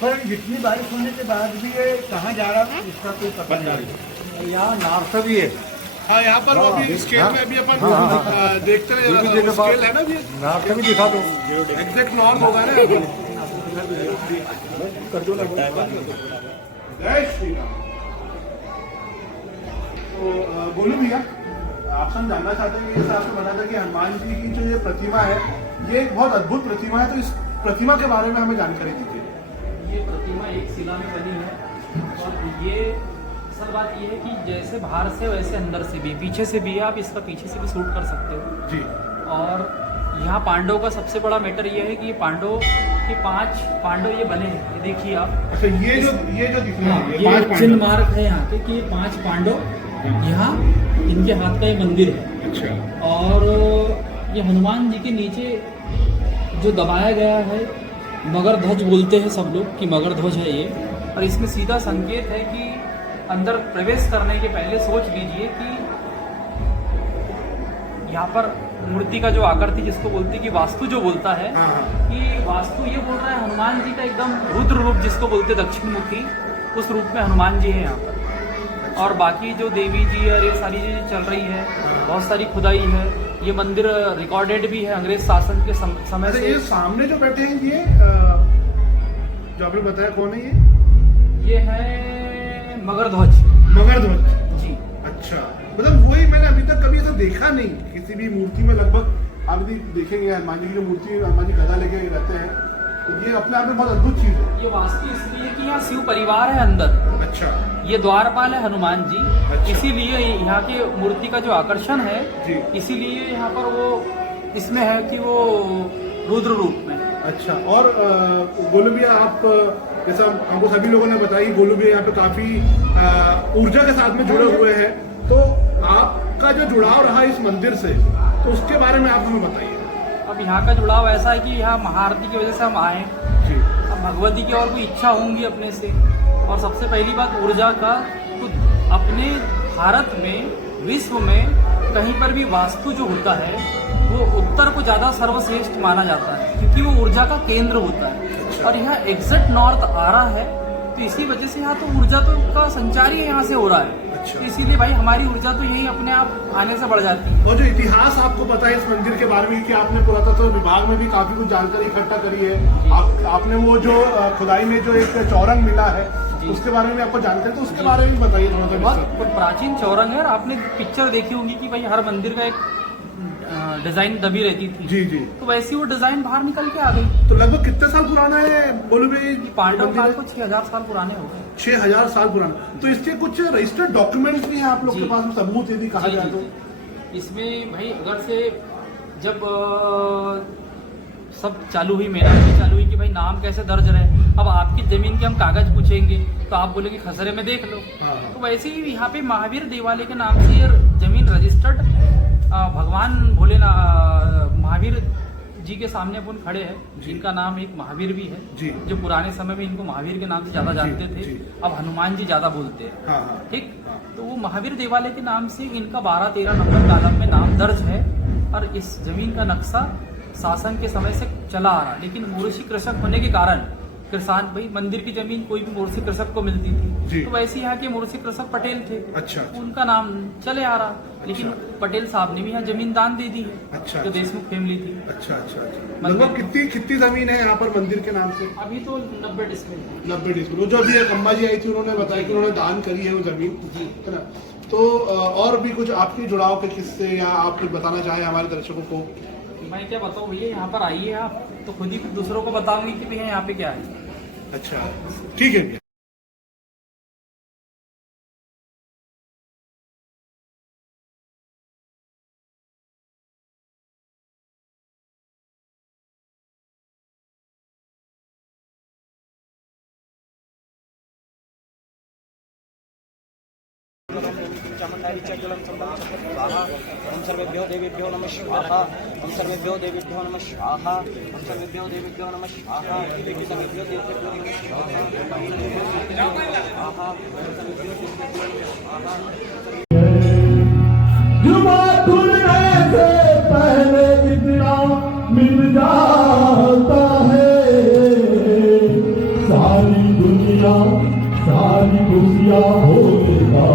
पर इतनी बारिश होने के बाद भी ये कहाँ जा रहा था इसका कोई पता नहीं। यहाँ नारसा भी है। हाँ यहाँ पर वो भी स्केल में अभी अपन देखते रहे, स्केल है ना भी, नारसा भी दिखा दो। एग्जैक्ट नॉर्म होगा ना। जय श्री राम। तो बोलू भैया, आपसे हम जानना चाहते हैं कि जैसे आपने बताया था कि हनुमान जी की जो ये प्रतिमा है, ये एक बहुत अद्भुत प्रतिमा है, तो इस प्रतिमा के बारे में हमें जानकारी दीजिए। ये प्रतिमा एक शिला में बनी है और ये असल बात ये है कि जैसे बाहर से वैसे अंदर से भी, पीछे से भी है, आप इसका पीछे से भी शूट कर सकते हो जी। और यहाँ पांडव का सबसे बड़ा मैटर ये है कि पांडव के 5 पांडव ये बने हैं, ये देखिए आप। अच्छा ये जो दिख रहा है, ये 5 चिन्ह मार्क है यहाँ पे कि 5 पांडव यहाँ इनके हाथ का ये मंदिर है। अच्छा और ये हनुमान जी के नीचे जो दबाया गया है, मगर ध्वज बोलते हैं सब लोग कि मगर ध्वज है ये, और इसमें सीधा संकेत है कि अंदर प्रवेश करने के पहले सोच लीजिए कि यहाँ पर मूर्ति का जो आकृति जिसको बोलते हैं कि वास्तु जो बोलता है, कि वास्तु ये बोल रहा है हनुमान जी का एकदम रुद्र रूप जिसको बोलते हैं दक्षिण मुखी, उस रूप में हनुमान जी है यहाँ पर। और बाकी जो देवी जी और ये सारी चीज़ें चल रही है, बहुत सारी खुदाई है। ये मंदिर रिकॉर्डेड भी है अंग्रेज शासन के समय से। ये सामने जो बैठे हैं ये जो आपने बताया कौन है ये है मगरध्वज। मगरध्वज जी। अच्छा मतलब वही मैंने अभी तक कभी ऐसा देखा नहीं किसी भी मूर्ति में। लगभग आप भी देखेंगे हनुमान जी की जो मूर्ति, हनुमान जी गदा लेके रहते हैं, तो ये अपने आप में बहुत अद्भुत चीज है। ये वास्तु इसलिए कि यहाँ शिव परिवार है अंदर। अच्छा ये द्वारपाल है हनुमान जी। अच्छा। इसीलिए यहाँ की मूर्ति का जो आकर्षण है, जी। इसीलिए यहाँ पर वो इसमें है कि वो रुद्र रूप में। अच्छा और गोलू भैया, आप जैसा हमको सभी लोगों ने बताया कि गोलू भैया यहाँ पे काफी ऊर्जा के साथ में जुड़े हुए हैं, तो आपका जो जुड़ाव रहा इस मंदिर से, तो उसके बारे में आप हमें बताइए। अब यहाँ का जुड़ाव ऐसा है कि यहाँ महाआरती की वजह से हम आए। जी। अब भगवती की और कोई इच्छा होंगी अपने से, और सबसे पहली बात ऊर्जा का, तो अपने भारत में, विश्व में कहीं पर भी वास्तु जो होता है वो उत्तर को ज़्यादा सर्वश्रेष्ठ माना जाता है, क्योंकि वो ऊर्जा का केंद्र होता है। और यहाँ एग्जैक्ट नॉर्थ आ रहा है, तो इसी वजह से यहाँ तो ऊर्जा तो का संचार ही यहाँ से हो रहा है। अच्छा। इसीलिए भाई हमारी ऊर्जा तो यही अपने आप आने से बढ़ जाती है। और जो इतिहास आपको पता है इस मंदिर के बारे में कि आपने पुरातत्व विभाग में भी काफी कुछ जानकारी इकट्ठा करी है, आपने वो जो खुदाई में जो एक चौरंग मिला है उसके बारे में आपको जानकारी, तो उसके बारे में बताइए थोड़ा सा। बहुत प्राचीन चौरंग है और आपने पिक्चर देखी होगी कि भाई हर मंदिर का एक डिजाइन दबी रहती थी। जी जी। तो वैसी वो डिजाइन बाहर निकल के आ गई। तो लगभग कितने साल पुराना है बोलू भाई? पांडव काल को 6000 साल पुराने हो गए। 6000 साल पुराना। तो इसके कुछ रजिस्टर्ड डॉक्यूमेंट्स भी हैं आप लोग के पास में, सबूत यदि कहा जाए तो? इसमें भाई अगर से जब सब चालू हुई, मेहनत चालू हुई कि भाई नाम कैसे दर्ज रहे। अब आपकी जमीन के हम कागज पूछेंगे तो आप बोलेंगे खसरे में देख लो। तो वैसे ही यहाँ पे महावीर देवालय के नाम से ये जमीन रजिस्टर्ड भगवान महावीर जी के सामने अपन खड़े हैं, जिनका नाम एक महावीर भी है, जो पुराने समय में इनको महावीर के नाम से ज्यादा जानते थे। अब हनुमान जी ज्यादा बोलते हैं। ठीक। तो वो महावीर देवालय के नाम से इनका 12-13 नंबर कालम में नाम दर्ज है और इस जमीन का नक्शा शासन के समय से चला आ रहा। लेकिन मोर्शी कृषक होने के कारण किसान भाई मंदिर की जमीन कोई भी मोर्शी कृषक को मिलती थी, तो वैसे यहाँ के मोर्शी कृषक पटेल थे। अच्छा। उनका नाम चले आ रहा। लेकिन पटेल साहब ने भी यहाँ जमीन दान दे दी है। अच्छा। जो देशमुख फैमिली थी। अच्छा अच्छा अच्छा। लगभग कितनी जमीन है यहाँ पर मंदिर के नाम से? अभी तो 90 डिसमिल। 90 डिसमिल। वो जो अभी एक अम्मा जी आई थी उन्होंने बताया कि उन्होंने दान करी है वो जमीन, है ना? तो और भी कुछ आपके जुड़ाव के किस्से या आप कुछ बताना चाहें हमारे दर्शकों को? मैं क्या बताऊँ भैया, यहाँ पर आइए आप तो खुद ही दूसरों को बताऊंगी कि भैया यहाँ पे क्या है। अच्छा ठीक है भैया। हम सर्वेभ्यो देवेभ्यो नमः स्वाहा। हम सर्वेभ्यो देवेभ्यो नमः स्वाहा। हम सर्वेभ्यो देवेभ्यो नमः स्वाहा। सर्वेभ्यो देवेभ्यो नमः स्वाहा। जुबा खुलने से पहले इतना मिल जाता है, सारी दुनिया सारी खुशियाँ भोलेगा।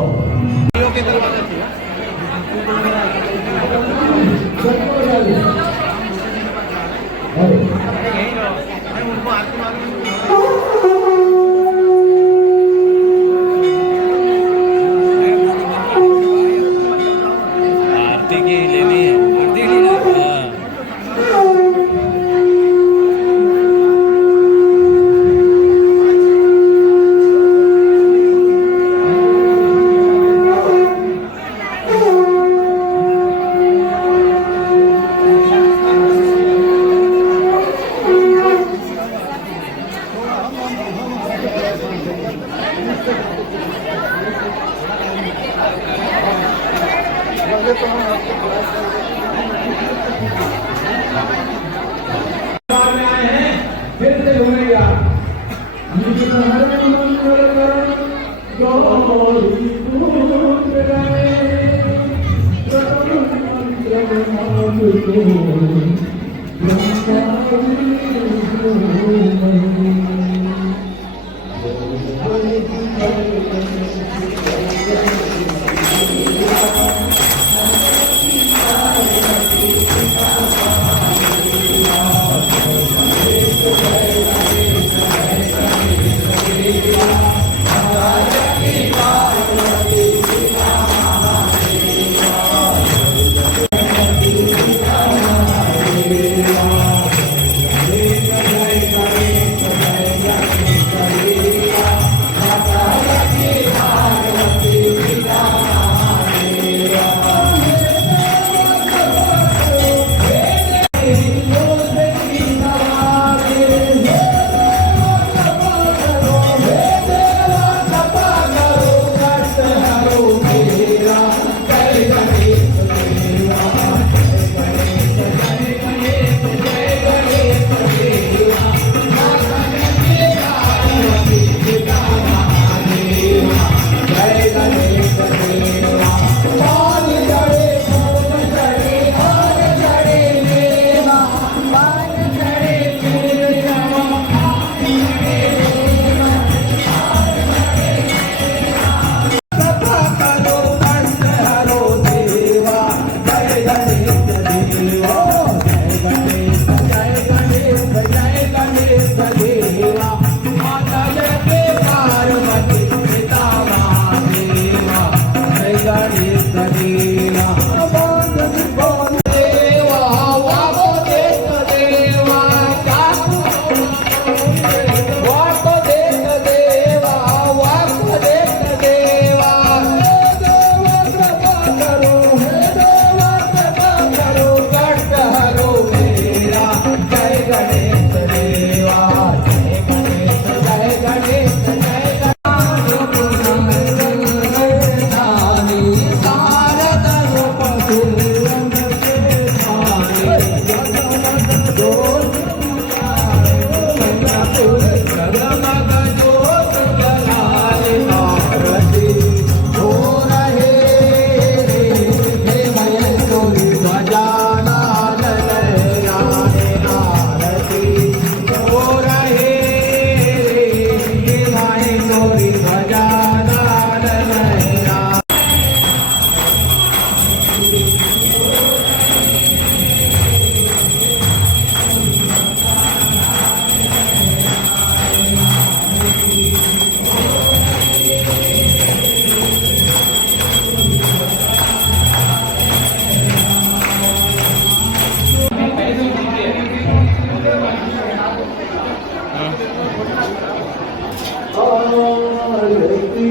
आरती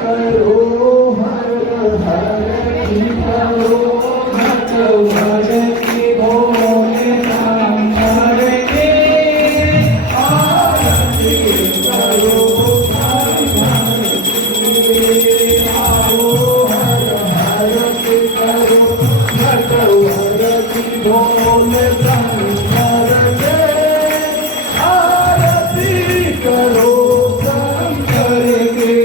करो हर हरती करो हर की भोले राम हर के आरती करो हर हरती आओ हर हरती करो हर की भोले शंकर के आरती करो शंकर के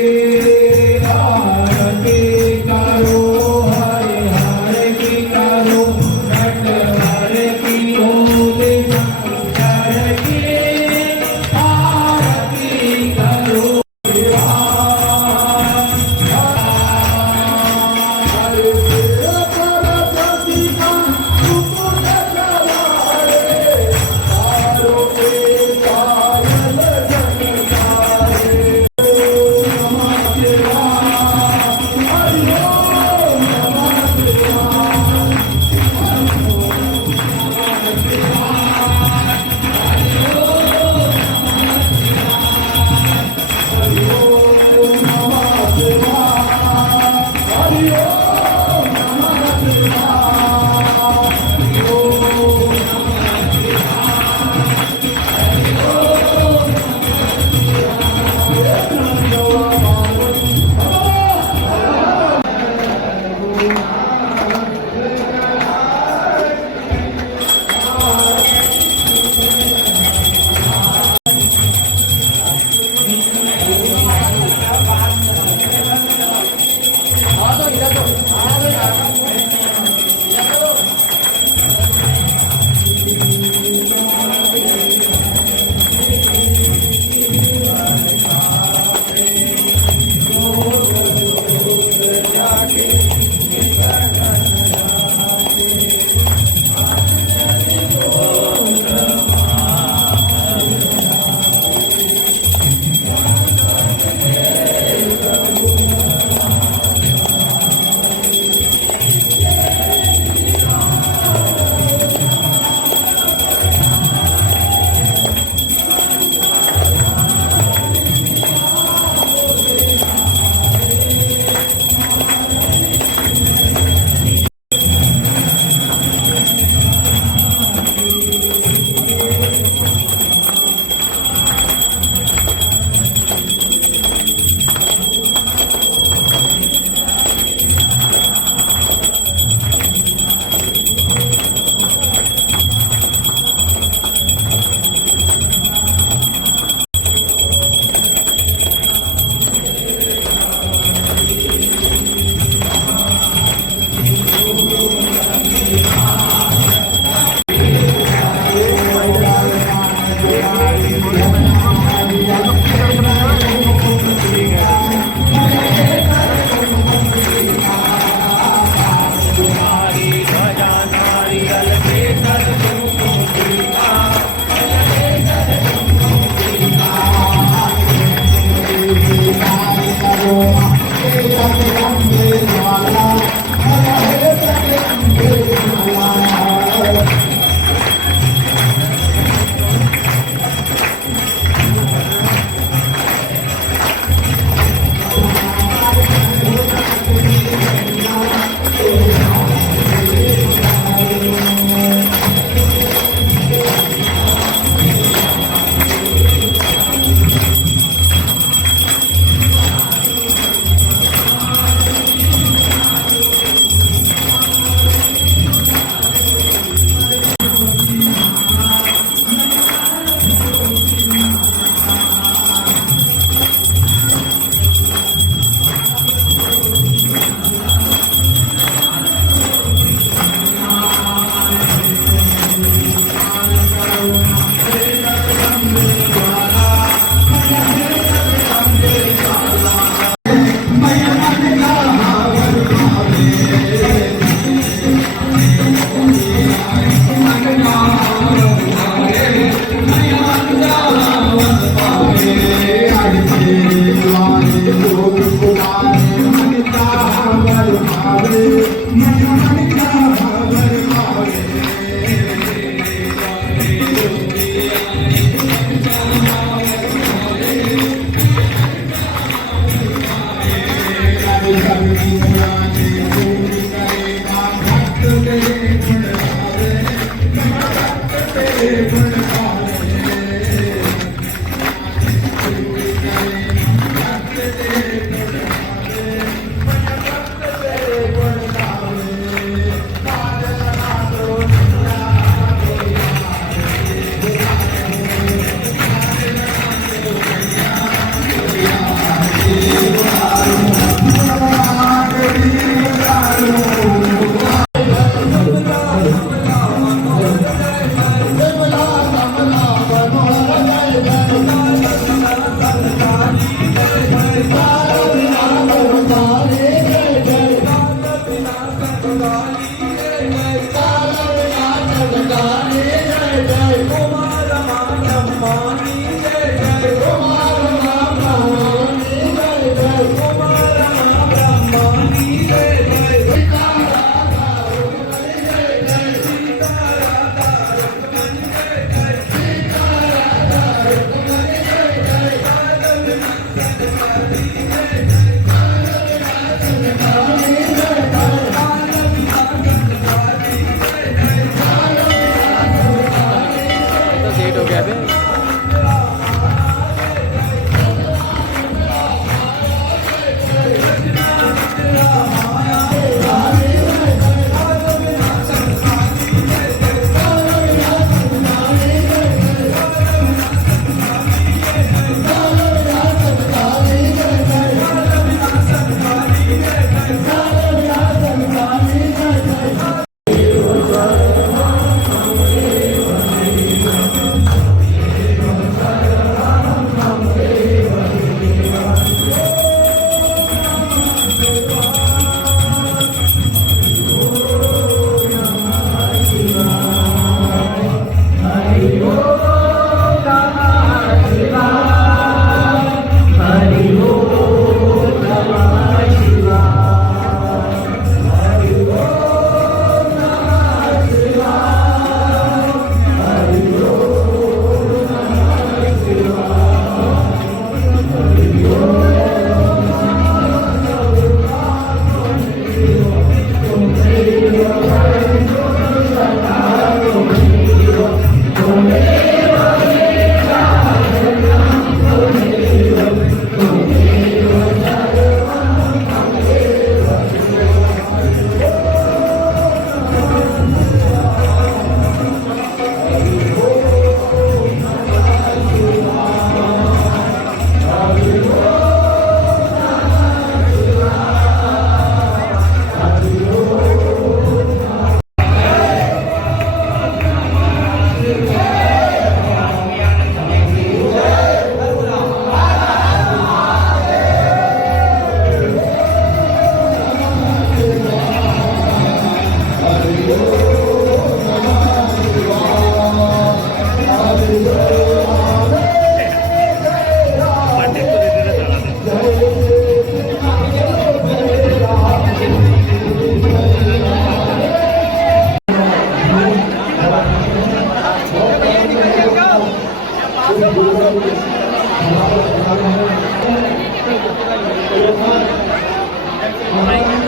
लेट हो गया अभी। Thank you.